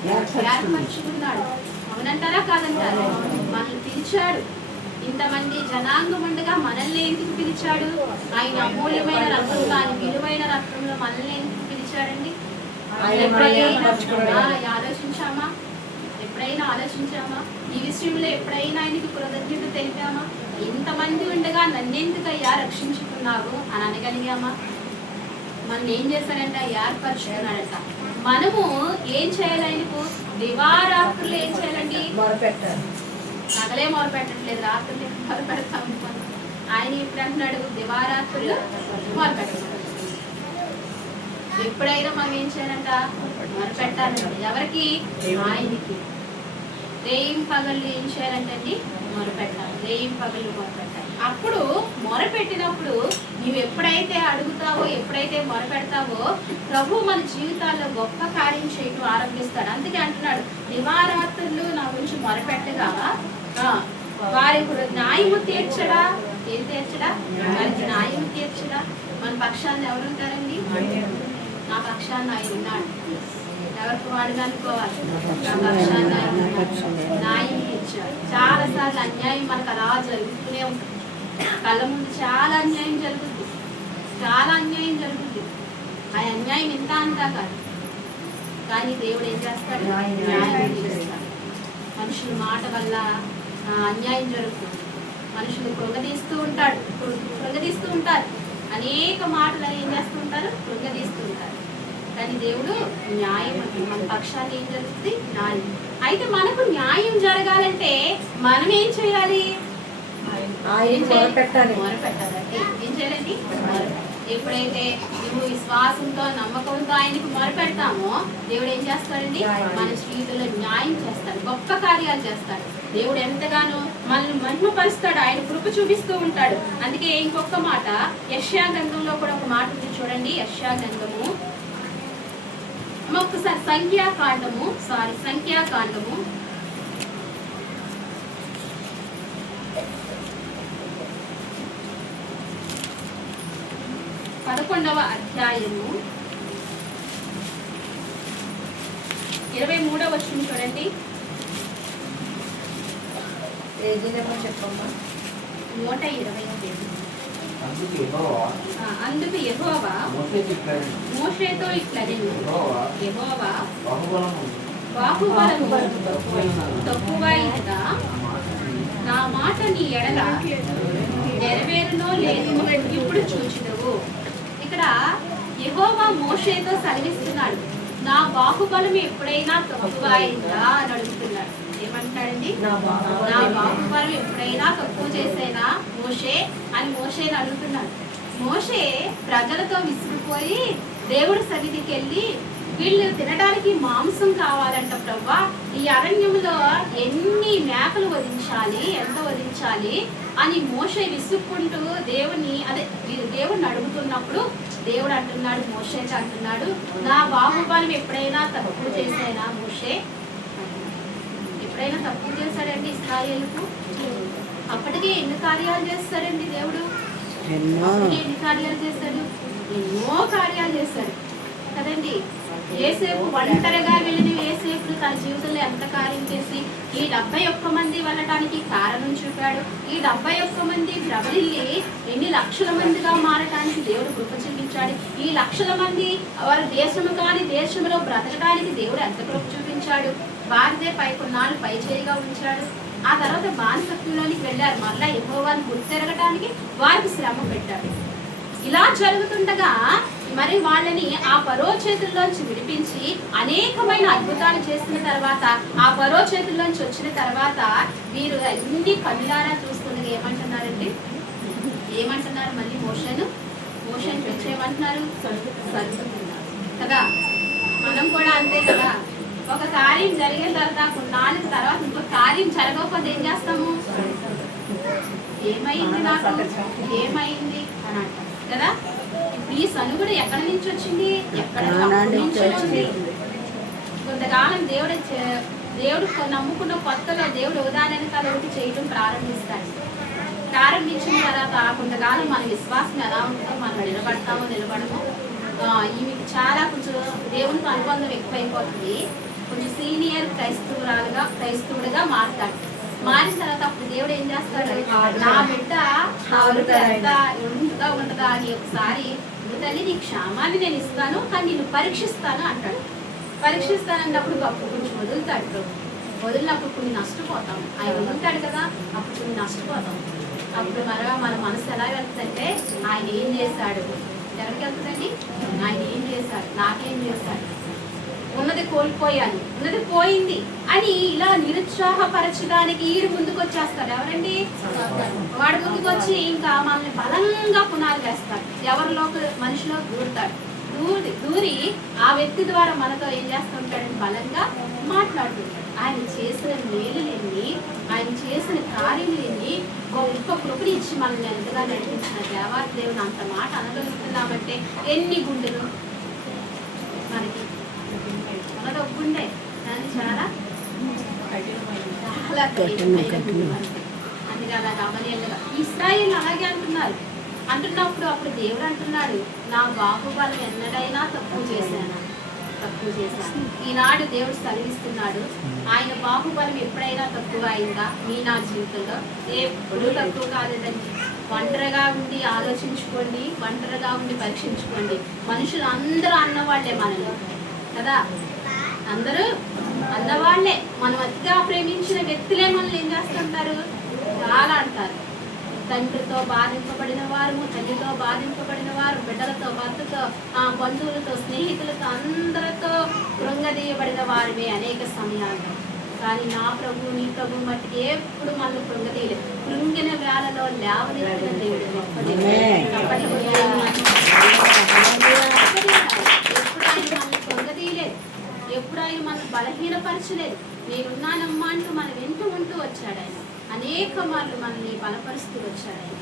ఏర్పరచుకున్నాడు. అవునంటారా కాదంటారా? మనల్ని పిలిచాడు. ఇంతమంది జనాంగం ఉండగా మనల్ని ఎందుకు పిలిచాడు? ఆయన అమూల్యమైన రక్తంలో, ఆయన విలువైన రక్తంలో మనల్ని ఎందుకు పిలిచాడండి? ఎప్పుడైనా ఆలోచించామా? ఈ విషయంలో ఎప్పుడైనా ఆయనకి కృతజ్ఞత తెలిపామా? ఇంతమంది ఉండగా నన్నెందుకయ్యా రక్షించుకున్నావు అని అనగలిగామా? మనం ఏం చేస్తాడంట? ఏర్పరచుకున్నాడంట. మనము ఏం చేయాలి? ఆయనకు దివారాత్రులు ఏం చేయాలండి? పగలే మొదలుపెట్టట్లేదు, రాత్రులు మొదలుపెడతాము. ఆయన ఇప్పుడు అంటున్నాడు దివారాత్రులు మొదలుపెట్టాలి. ఎప్పుడైనా మనం ఏం చేయాలంట? మొదలుపెట్టాలండి. ఎవరికి? ఆయనకి. రేయిం పగళ్ళు ఏం చేయాలంటండి? మొరపెట్టాలి. రేయిం పగళ్ళు మొరపెట్టాలి. అప్పుడు మొరపెట్టినప్పుడు నువ్వు ఎప్పుడైతే అడుగుతావో, ఎప్పుడైతే మొరపెడతావో ప్రభు మన జీవితాల్లో గొప్ప కార్యం చేయడం ఆరంభిస్తాడు. అందుకే అంటున్నాడు, దివారాత్రులు నా గురించి మొరపెట్టగా వారి న్యాయము తీర్చడా. ఏం తీర్చడా? వారికి న్యాయము తీర్చడా. మన పక్షాన్ని ఎవరు ఉంటారండి? నా పక్షాన్ని ఆయన ఉన్నాడు. ఎవరికి వాడుగా అనుకోవాలి? నా పక్షాన్ని న్యాయం తీర్చాడు. చాలా సార్లు అన్యాయం మనకు అలా జరుగుతూనే ఉంటుంది. కళ్ళ ముందు చాలా అన్యాయం జరుగుతుంది. ఆ అన్యాయం ఇంత అంతా కాదు, కానీ దేవుడు ఏం చేస్తాడు? న్యాయం చేస్తాడు. మనుషుల మాట వల్ల అన్యాయం జరుగుతుంది. మనుషులు కృంగదీస్తూ ఉంటారు. అనేక మాటలు ఏం చేస్తూ ఉంటారు? కృంగదీస్తూ ఉంటారు. కానీ దేవుడు న్యాయం అంటే మన పక్షాన్ని ఏం జరుగుతుంది? న్యాయం. అయితే మనకు న్యాయం జరగాలంటే మనం ఏం చేయాలి? మొరపెట్టాలంటే ఏం చేయాలండి? ఎప్పుడైతే నువ్వు విశ్వాసంతో, నమ్మకంతో ఆయనకు మొరపెడతామో దేవుడు ఏం చేస్తాడండి? మన జీవితంలో న్యాయం చేస్తాడు, గొప్ప కార్యాలు చేస్తాడు. దేవుడు ఎంతగానో మనల్ని మహిమపరుస్తాడు, ఆయన కృప చూపిస్తూ ఉంటాడు. అందుకే ఇంకొక మాట యెషయా గ్రంథంలో కూడా ఒక మాట ఉంది చూడండి. యెషయా గ్రంథము ఒక్కసారి సంఖ్యాకాండము 11వ అధ్యాయము 23వ వచనం చూడండి. చెప్పమ్మా. 120వ పేజీ. అందుకు యెహోవా మోషేతో ఇట్లనెను, యెహోవా బాహుబలము తక్కువైనదా నా మాట నీ ఎడల నెరవేరునో లేదు ఇప్పుడు చూచుదువు. ఇక్కడ యెహోవా మోషేతో సెలవిస్తున్నాడు, నా బాహుబలం ఎప్పుడైనా తక్కువ అయిందా అని అడుగుతున్నాడు. ఏమంటాడండి? నా బాహుబలం ఎప్పుడైనా తక్కువ చేసేనా మోషే అని మోషేని అడుగుతున్నాడు. మోషే ప్రజలతో విసిగిపోయి దేవుడి సన్నిధికి వెళ్ళి, వీళ్ళు తినడానికి మాంసం కావాలంట ప్రవ్వా, ఈ అరణ్యంలో ఎన్ని మేకలు వధించాలి, ఎంత వధించాలి అని మోషే విసుక్కుంటూ దేవుడిని అడుగుతున్నప్పుడు దేవుడు అంటున్నాడు, మోషేకి అంటున్నాడు, నా బాహుబలం ఎప్పుడైనా తక్కువ చేశానా మోషే? ఎప్పుడైనా తక్కువ చేశాడండి ఇశ్రాయేలుకు? అప్పటికే ఎన్ని కార్యాలు చేస్తాడండి దేవుడు? ఎన్ని కార్యాలు చేశాడు? ఎన్నో కార్యాలు చేశాడు కదండి. యేసేపు ఒంటరిగా వెళ్ళిన యేసేపుడు తన జీవితంలో ఎంత కార్యం చేసి ఈ 71 మంది వెళ్ళటానికి కారణం చూపాడు. ఈ 71 మంది ప్రబలిల్లి ఎన్ని లక్షల మందిగా మారటానికి దేవుడు కృప చూపించాడు. ఈ లక్షల మంది వారి దేశము కాని దేశంలో బ్రతకడానికి దేవుడు ఎంత కృప చూపించాడు. వారిదే కొన్నాళ్ళు పై చేయిగా ఉంచాడు. ఆ తర్వాత బానిసత్వంలోనికి వెళ్ళారు. మళ్ళా యెహోవాను గుర్తెరగటానికి వారికి శ్రమ పెట్టాడు. ఇలా జరుగుతుండగా మరి వాళ్ళని ఆ ఫరో చేతుల్లోంచి విడిపించి అనేకమైన అద్భుతాలు చేసిన తర్వాత, ఆ ఫరో చేతుల్లోంచి వచ్చిన తర్వాత వీరు అన్ని కళ్ళారా చూస్తుండగా ఏమంటున్నారండి? ఏమంటున్నారు? మళ్ళీ మోషేను పిలిచి ఏమంటున్నారు? సరుకుతున్నారు కదా. మనం కూడా అంతే కదా, ఒక కార్యం జరిగిన తర్వాత కొన్నాళ్ళకి తర్వాత ఇంకో కార్యం జరగకపోతే ఏం చేస్తాము? ఏమైంది నాకు, ఏమైంది అని అంటాం కదా. ఈ సనుగుడు ఎక్కడి నుంచి వచ్చింది? కొంతకాలం దేవుడు నమ్ముకున్న కొత్తలో దేవుడు ఉదాహరణకాలు ఒకటి చేయడం ప్రారంభించిన తర్వాత కొంతకాలం మన విశ్వాసం ఎలా ఉంటుందో, మనం నిలబడమో ఈమెకి చాలా కొంచెం దేవునికి అనుబంధం ఎక్కువైపోతుంది. కొంచెం సీనియర్ క్రైస్తవుడిగా మారుతాడు. మారిన తర్వాత అప్పుడు దేవుడు ఏం చేస్తాడు? నా బిడ్డ ఉంటుందా అని ఒకసారి, తల్లి నీ క్షేమాన్ని నేను ఇస్తాను, కానీ నేను పరీక్షిస్తాను అంటాడు. పరీక్షిస్తానన్నప్పుడు అప్పుడు కొంచెం వదులుతాడు. వదిలినప్పుడు కొన్ని నష్టపోతాం. ఆయన వదులుతాడు కదా, అప్పుడు కొన్ని నష్టపోతాం. అప్పుడు మన మనసు ఎలా వెళ్తుందంటే, ఆయన ఏం చేశాడు? ఎవరికి వెళ్తుందండి? ఆయన ఏం చేశాడు? నాకేం చేశాడు? ఉన్నది కోల్పోయాను, ఉన్నది పోయింది అని ఇలా నిరుత్సాహపరచడానికి ఈడు ముందుకు వచ్చేస్తాడు. ఎవరండి? వాడి ముందుకు వచ్చి ఇంకా మనల్ని బలంగా పునాది వేస్తాడు. మనిషిలో దూరి ఆ వ్యక్తి ద్వారా మనతో ఏం చేస్తుంటాడని బలంగా మాట్లాడుతుంటాడు. ఆయన చేసిన మేలులెన్ని, ఆయన చేసిన కార్యములెన్ని, గొప్ప కృపని ఇచ్చి మనల్ని ఎంతగా నడిపించిన దేవాది దేవుని అంత మాట అనగలుగుతున్నామంటే ఎన్ని గుండెలు మనకి. మనది ఒక గుండె, దాన్ని చాలా అందుకే అలా గమనీయంగా ఇశ్రాయేలు అలాగే అంటున్నప్పుడు అప్పుడు దేవుడు అంటున్నాడు, నా బాహుబలం ఎన్నడైనా తక్కువ చేశాను. ఈనాడు దేవుడు సెలవిస్తున్నాడు, ఆయన బాహుబలం ఎప్పుడైనా తక్కువ అయిందా నా జీవితంలో? ఎప్పుడు తక్కువ కాలేదండి. ఒంటరిగా ఉండి ఆలోచించుకోండి, ఒంటరిగా ఉండి పరీక్షించుకోండి. మనుషులు అందరూ అన్నవాళ్లే మనల్ని కదా, అందరూ అన్నవాళ్లే. మనం అతిగా ప్రేమించిన వ్యక్తులే మనల్ని ఏం చేస్తుంటారు? చాలా అంటారు. తండ్రితో బాధింపబడిన వారు, తల్లితో బాధింపబడిన వారు, బిడ్డలతో, భర్తతో, బంధువులతో, స్నేహితులతో, అందరితో కృంగదీయబడిన వారిమే అనేక సమయాల్లో. కానీ నా ప్రభు, నీ ప్రభు మట్టికి ఎప్పుడు మనల్ని కృంగదీయలేదు. కృంగిన వేళలో లేవనెత్తిన దేవుడు. ఎప్పుడు ఆయన మనల్ని కృంగదీయలేదు, ఎప్పుడు ఆయన మనల్ని బలహీనపరచలేదు. నేనున్నానమ్మా అంటూ మన వెంట ఉంటూ వచ్చాడు ఆయన. అనేక మార్లు మనల్ని బలపరుస్తూ వచ్చాడు ఆయన.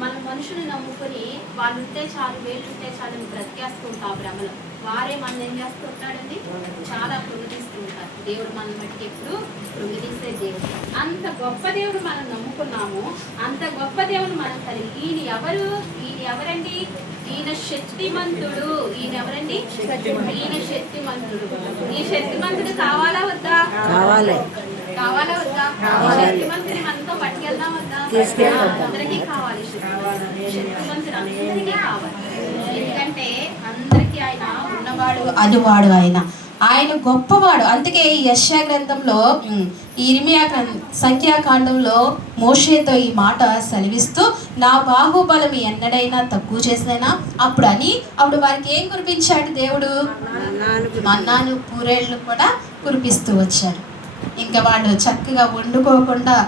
మన మనుషులు నమ్ముకొని వాళ్ళు ఉంటే చాలు, వేళ్ళు ఉంటే చాలు అని బ్రతికేస్తూ ఉంటాం భ్రమలో. వారే మనల్ని ఏం చేస్తూ ఉంటాడండి? చాలా కృంగదీస్తూ ఉంటారు. దేవుడు మన మట్టికి ఎప్పుడు కృంగదీసే దేవుడు. అంత గొప్ప దేవుడు మనం నమ్ముకున్నాము, అంత గొప్ప దేవుడు మనం కలిగి. ఈయన ఎవరండి? ఈయన శక్తిమంతుడు. ఈయన ఎవరండి? ఈయన శక్తిమంతుడు. ఈ శక్తిమంతుడు కావాలా వద్దా? కావాలి. కావాలా వద్దా? శక్తిమంతుని మనతో పట్టుకెళ్దాం వద్దా? అందరికీ కావాలి. శక్తిమంతుడు అందరికీ కావాలి. ఎందుకంటే అందరికీ ఆయన ఉన్నవాడు, అనువాడు ఆయన. ఆయన గొప్పవాడు. అందుకే యెషయా గ్రంథంలో ఇర్మియా సంఖ్యాకాండంలో మోషేతో ఈ మాట సెలవిస్తూ, నా బాహుబలం ఎన్నడైనా తక్కువ చేసినైనా అప్పుడు వారికి ఏం కురిపించాడు దేవుడు? మన్నాను పూరేళ్ళు కూడా కురిపిస్తూ వచ్చాడు. ఇంకా వాళ్ళు చక్కగా వండుకోకుండా,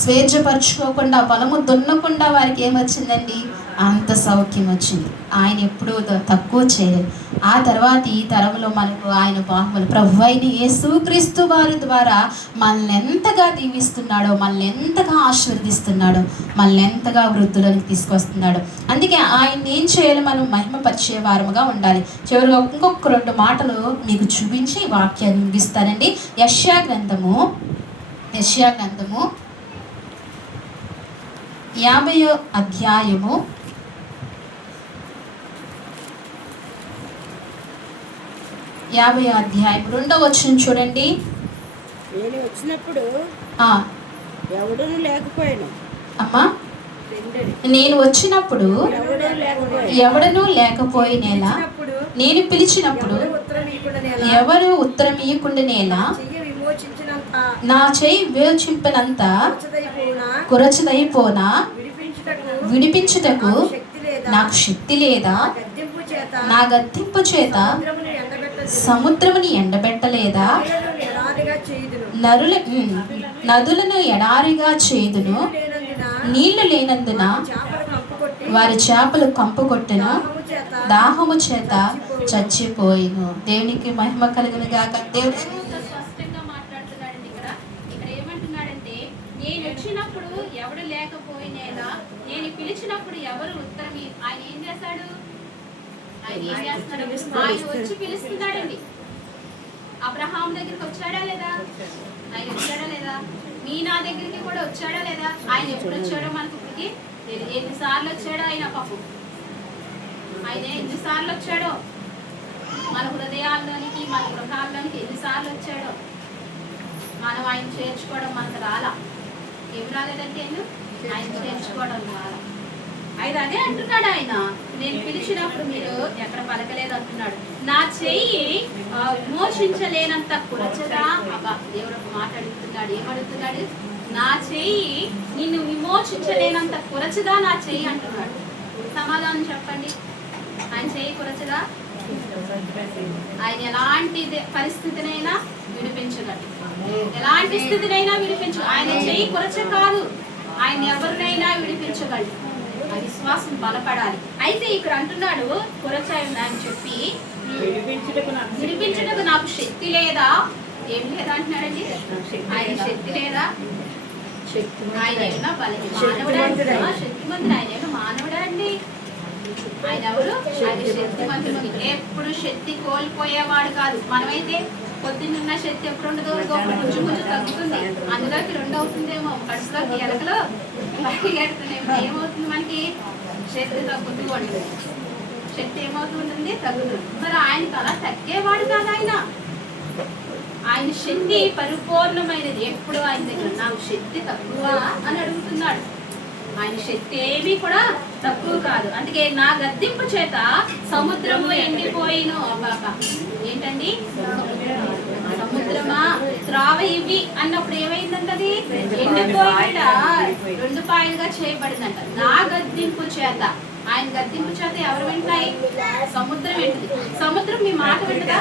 స్వేచ్ఛపరచుకోకుండా, పొలము దున్నకుండా వారికి ఏమొచ్చిందండి? అంత సౌఖ్యం వచ్చింది. ఆయన ఎప్పుడూ తక్కువ చేయలేదు. ఆ తర్వాత ఈ తరంలో మనకు ఆయన బాహుబలి ప్రభు అయిన యేసుక్రీస్తు వారి ద్వారా మనల్ని ఎంతగా దీవిస్తున్నాడో, మనల్ని ఎంతగా ఆశీర్వదిస్తున్నాడో, మనల్ని ఎంతగా వృద్ధులకు తీసుకొస్తున్నాడో. అందుకే ఆయన్ని ఏం చేయాలి? మనం మహిమపరిచే వారముగా ఉండాలి. చివరిగా ఇంకొక 2 మాటలు మీకు చూపించి వాక్యాన్ని ముగిస్తానండి. యెషయా గ్రంథము 50వ అధ్యాయము 2వ వచనం చూడండి. నేను వచ్చినప్పుడు ఎవడను లేకపోయాను. అమ్మా, నేను వచ్చినప్పుడు ఎవడనూ లేకపోయినేలా, నేను పిలిచినప్పుడు ఎవరు ఉత్తరం ఇయ్యకుండానేలా, నా చేయి విమోచింపనంత కొరచదైపోనా, విడిపించుటకు నాకు శక్తి లేదా, నా గద్దింపు చేత సముద్రముని ఎండబెట్టలేదా, నదులను ఎడారిగా చేదును, నీళ్లు లేనందున వారి చేపలు కంపు కొట్టును, దాహము చేత చచ్చిపోయిను. దేవునికి మహిమ కలుగును గాక. దేవుడు స్పష్టంగా మాట్లాడుతున్నాడండి. ఇక్కడ ఏమంటున్నాడంటే, నేను వచ్చినప్పుడు ఎవడు లేకపోయినేలా, నేను పిలిచినప్పుడు ఎవరు ఉత్తరం ఆయన ఏం చేశాడు? ఆయన వచ్చి పిలుస్తున్నాడండి. అబ్రహాం దగ్గరికి వచ్చాడా లేదా? ఆయన వచ్చాడా లేదా? మీనా దగ్గరికి కూడా వచ్చాడా లేదా? ఆయన ఎప్పుడు వచ్చాడో మనకు ఇప్పటికి ఎన్నిసార్లు వచ్చాడో ఆయన పాపం. ఆయన ఎన్నిసార్లు వచ్చాడో మన హృదయాల్లోనికి, మన గృహాల్లోనికి ఎన్నిసార్లు వచ్చాడో మనం ఆయన చేర్చుకోవడం మనకు రాలా. ఏం రాలేదంటే ఆయన చేర్చుకోవడం రాలా. అయితే అదే అంటున్నాడు ఆయన, నేను పిలిచినప్పుడు మీరు ఎక్కడ పలకలేదు అంటున్నాడు. నా చెయ్యి విమోచించలేనంత కురచదా. అబ్బా, దేవుడు ఒక మాట అడుగుతున్నాడు. ఏమడుగుతున్నాడు? నా చెయ్యి నిన్ను విమోచించలేనంత కురచదా నా చెయ్యి అంటున్నాడు. సమాధానం చెప్పండి. ఆయన చెయ్యి కురచదా? ఆయన ఎలాంటి పరిస్థితినైనా విడిపించగలడు. ఎలాంటి స్థితినైనా విడిపించు. ఆయన చెయ్యి కురచ కాదు, ఆయన ఎవరినైనా విడిపించగలడు. ఆ విశ్వాసం బలపడాలి. అయితే ఇక్కడ అంటున్నాడు కురచాయి అని చెప్పి, విడిపించుటకు నాకు శక్తి లేదా? ఏం లేదా అంటున్నాడండి? ఆయన శక్తి లేదా? ఆయన ఏమన్నా మానవుడా? శక్తిమంతుడు. ఆయన ఏమన్నా మానవుడా అండి? ఆయన ఎవరు? ఆయన శక్తిమంతుడు. ఎప్పుడు శక్తి కోల్పోయేవాడు కాదు. మనమైతే పొద్దున్న శక్తి ఎప్పుడు ఉండదు, కొంచెం తగ్గుతుంది. అందులోకి 2 అవుతుందేమో, కడుపులోకి ఎలకలో పరిగెడుతుందేమో. ఏమవుతుంది? మనకి శక్తి తగ్గుతూ ఉంటుంది. శక్తి ఏమవుతుంటుంది? తగ్గుతుంది. మరి ఆయనకు అలా తగ్గేవాడు కాదు ఆయన. ఆయన శక్తి పరిపూర్ణమైనది. ఎప్పుడు ఆయన దగ్గర నాకు శక్తి తక్కువ అని అడుగుతున్నాడు. ఆయన శక్తి ఏమీ కూడా తక్కువ కాదు. అందుకే నా గద్దింపు చేత సముద్రము ఎండిపోయిను. అబ్బాబా, ఏంటండి? సముద్రమా త్రావ ఇవి అన్నప్పుడు ఏమైందంట? అది ఎండిపోయిన 2 పాయలుగా చేయబడిందంట. నా గద్దింపు చేత. ఆయన గద్దింపు చేత ఎవరు వింటాయి? సముద్రం వింటుంది. సముద్రం మీ మాట వింటదా?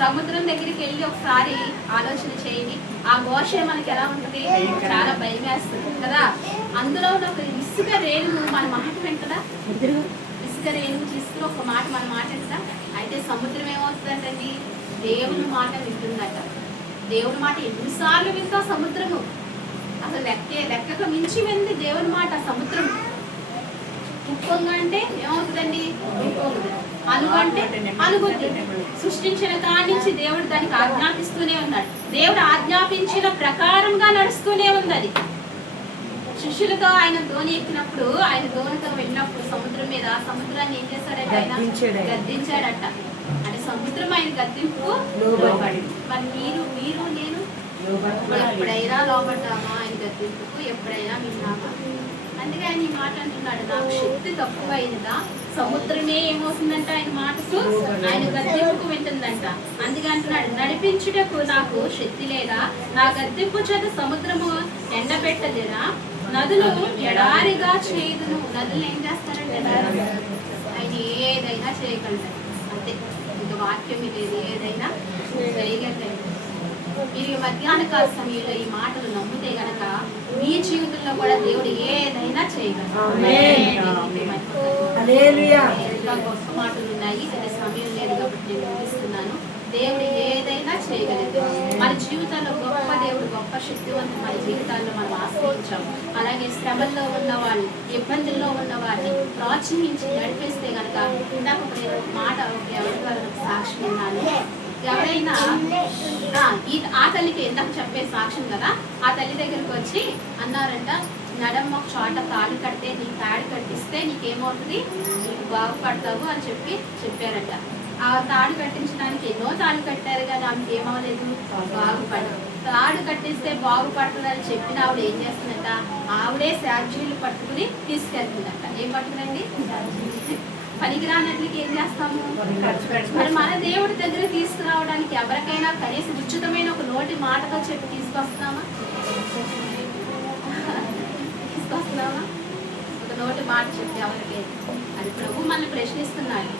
సముద్రం దగ్గరికి వెళ్ళి ఒకసారి ఆలోచన చేయండి. ఆ ఘోష మనకి ఎలా ఉంటుంది? చాలా భయం వేస్తుంది కదా. అందులో ఉన్న ఒక ఇసుక రేణువు మన మాట వింటదా? ఇసుక రేణువు తీసుకుని ఒక మాట మన మాట వింటదా? అయితే సముద్రం ఏమవుతుందంటండి? దేవుని మాట వింటుందట. దేవుని మాట ఎన్నిసార్లు వింటా సముద్రము? అసలు లెక్కకు మించి వింది దేవుని మాట సముద్రం. ఉప్పొంగ అంటే ఏమవుతుందండి? అలుగు అంటే అలుగుద్ది. సృష్టించిన కాడి నుంచి దేవుడు దానికి ఆజ్ఞాపిస్తూనే ఉన్నాడు. దేవుడు ఆజ్ఞాపించిన ప్రకారంగా నడుస్తూనే ఉంది. అది శిష్యులతో ఆయన ధోని ఎక్కినప్పుడు, ఆయన ధోనితో వెళ్ళినప్పుడు సముద్రం మీద సముద్రాన్ని ఏం చేశాడట ఆయన? గద్దించాడట. అంటే సముద్రం ఆయన గద్దింపు లోబడింది. మరి మీరు నేను ఎప్పుడైనా లోపడ్డామా ఆయన గద్దింపుకు? ఎప్పుడైనా విన్నామా? అందుకే ఆయన ఈ మాట అంటున్నాడు, నాకు శక్తి తక్కువైనదా? సముద్రమే ఏమవుతుందంట ఆయన మాటకు, ఆయన గద్దింపుకు వింటుందంట. అందుకే అంటున్నాడు, నడిపించుటకు నాకు శక్తి లేదా? నా గద్దింపు చేత సముద్రము ఎండబెట్టలేదా? నదులు ఎడారిగా చేయుదును. నదులు ఏం చేస్తారంటే ఆయన ఏదైనా చేయగలరు. అంతే, ఇంకా వాక్యం లేదు, ఏదైనా చేయగలరు. మీరు మధ్యాహ్న కాల సమయంలో ఈ మాటలు నమ్మితే గనక మీ జీవితంలో కూడా దేవుడు ఏదైనా చేయగలరు. ఇంకా గొప్ప మాటలు ఉన్నాయి, అదే సమయం లేదు కాబట్టి నేను ముగిస్తున్నాను. దేవుడు ఏదైనా చేయగలదు. మన జీవితాల్లో గొప్ప దేవుడు, గొప్ప శక్తివంతుడు మన జీవితాల్లో మనం ఆశ్రయించాం. అలాగే శ్రమల్లో ఉన్న వాళ్ళు, ఇబ్బందుల్లో ఉన్న వారిని ప్రోత్సహించి నడిపిస్తే కనుక, ఇందాక ఒక మాట ఎవరి ద్వారా సాక్షి విన్నాను. ఎవరైనా ఆ తల్లికి ఇందాక చెప్పే సాక్ష్యం కదా, ఆ తల్లి దగ్గరికి వచ్చి అన్నారంట, నడమ్మ ఒక చోట తాడు కడితే, నీ తాడు కట్టిస్తే నీకేమవుతుంది, నీకు బాగుపడతావు అని చెప్పారంట. ఆ తాడు కట్టించడానికి ఎన్నో తాడు కట్టారు కదా, ఆమెకి ఏమవలేదు, బాగుపడదు. తాడు కట్టిస్తే బాగుపడుతుందని చెప్పిన ఆవిడ ఏం చేస్తుందంట, ఆవిడే శార్జీలు పట్టుకుని తీసుకెళ్తుందంట. ఏం పట్టుకునండి? పనికిరానట్లకి ఏం చేస్తాము? మరి మన దేవుడి దగ్గర తీసుకురావడానికి ఎవరికైనా కనీసం ఉచితమైన ఒక నోటి మాటతో చెప్పి తీసుకొస్తున్నామా? ఒక నోటి మాట చెప్పి ఎవరికి? అది ప్రభు మనల్ని ప్రశ్నిస్తున్నాడు.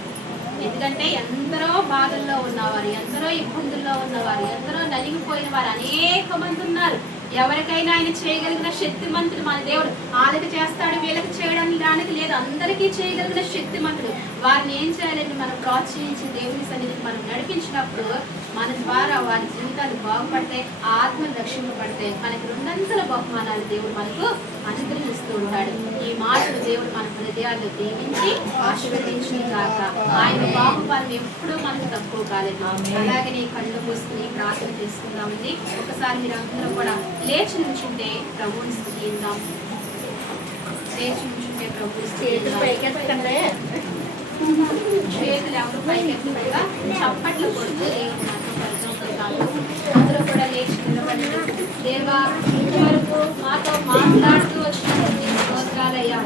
ఎందుకంటే ఎందరో బాధల్లో ఉన్నవారు, ఎందరో ఇబ్బందుల్లో ఉన్నవారు, ఎందరో నలిగిపోయిన వారు అనేక మంది ఉన్నారు. ఎవరికైనా ఆయన చేయగలిగిన శక్తిమంతుడు మన దేవుడు. వాళ్ళకి చేస్తాడు, వీళ్ళకి చేయడానికి దానికి లేదు, అందరికీ చేయగలిగిన శక్తిమంతుడు. వారిని ఏం చేయాలంటే మనం ప్రోత్సహించి దేవుని సన్నిధిని మనం నడిపించినప్పుడు మన ద్వారా వారి జీవితాలు బాగుపడతాయి, ఆత్మలు రక్షింపబడతాయి. మనకి రెండంతల బహుమానాలు దేవుడు మనకు అనుగ్రహిస్తూ ఉంటాడు. ఈ మాటలు దేవుడు మన హృదయాల్లో దీవించి ఆశీర్వదించిన కాక ఆయన బాహుపాలను ఎప్పుడూ మనకు తక్కువ కాలేదు. అలాగే నీ కళ్ళు మూసుకుని ప్రార్థన చేసుకుందామండి. ఒకసారి మీరు అందరూ కూడా లేచి నుంచుంటే ప్రభువుని స్తుతిద్దాం. లేచి నుంచుంటే ప్రభువుని స్తుతిద్దాం. చేతులు ఎవరు పైకెత్తగా చప్పట్లు కొడుతూ దేవుని అందరూ కూడా లేచి నిలబడి, దేవా ఇంతవరకు మాతో మాట్లాడుతూ వచ్చిన స్తోత్రాలయ్యా.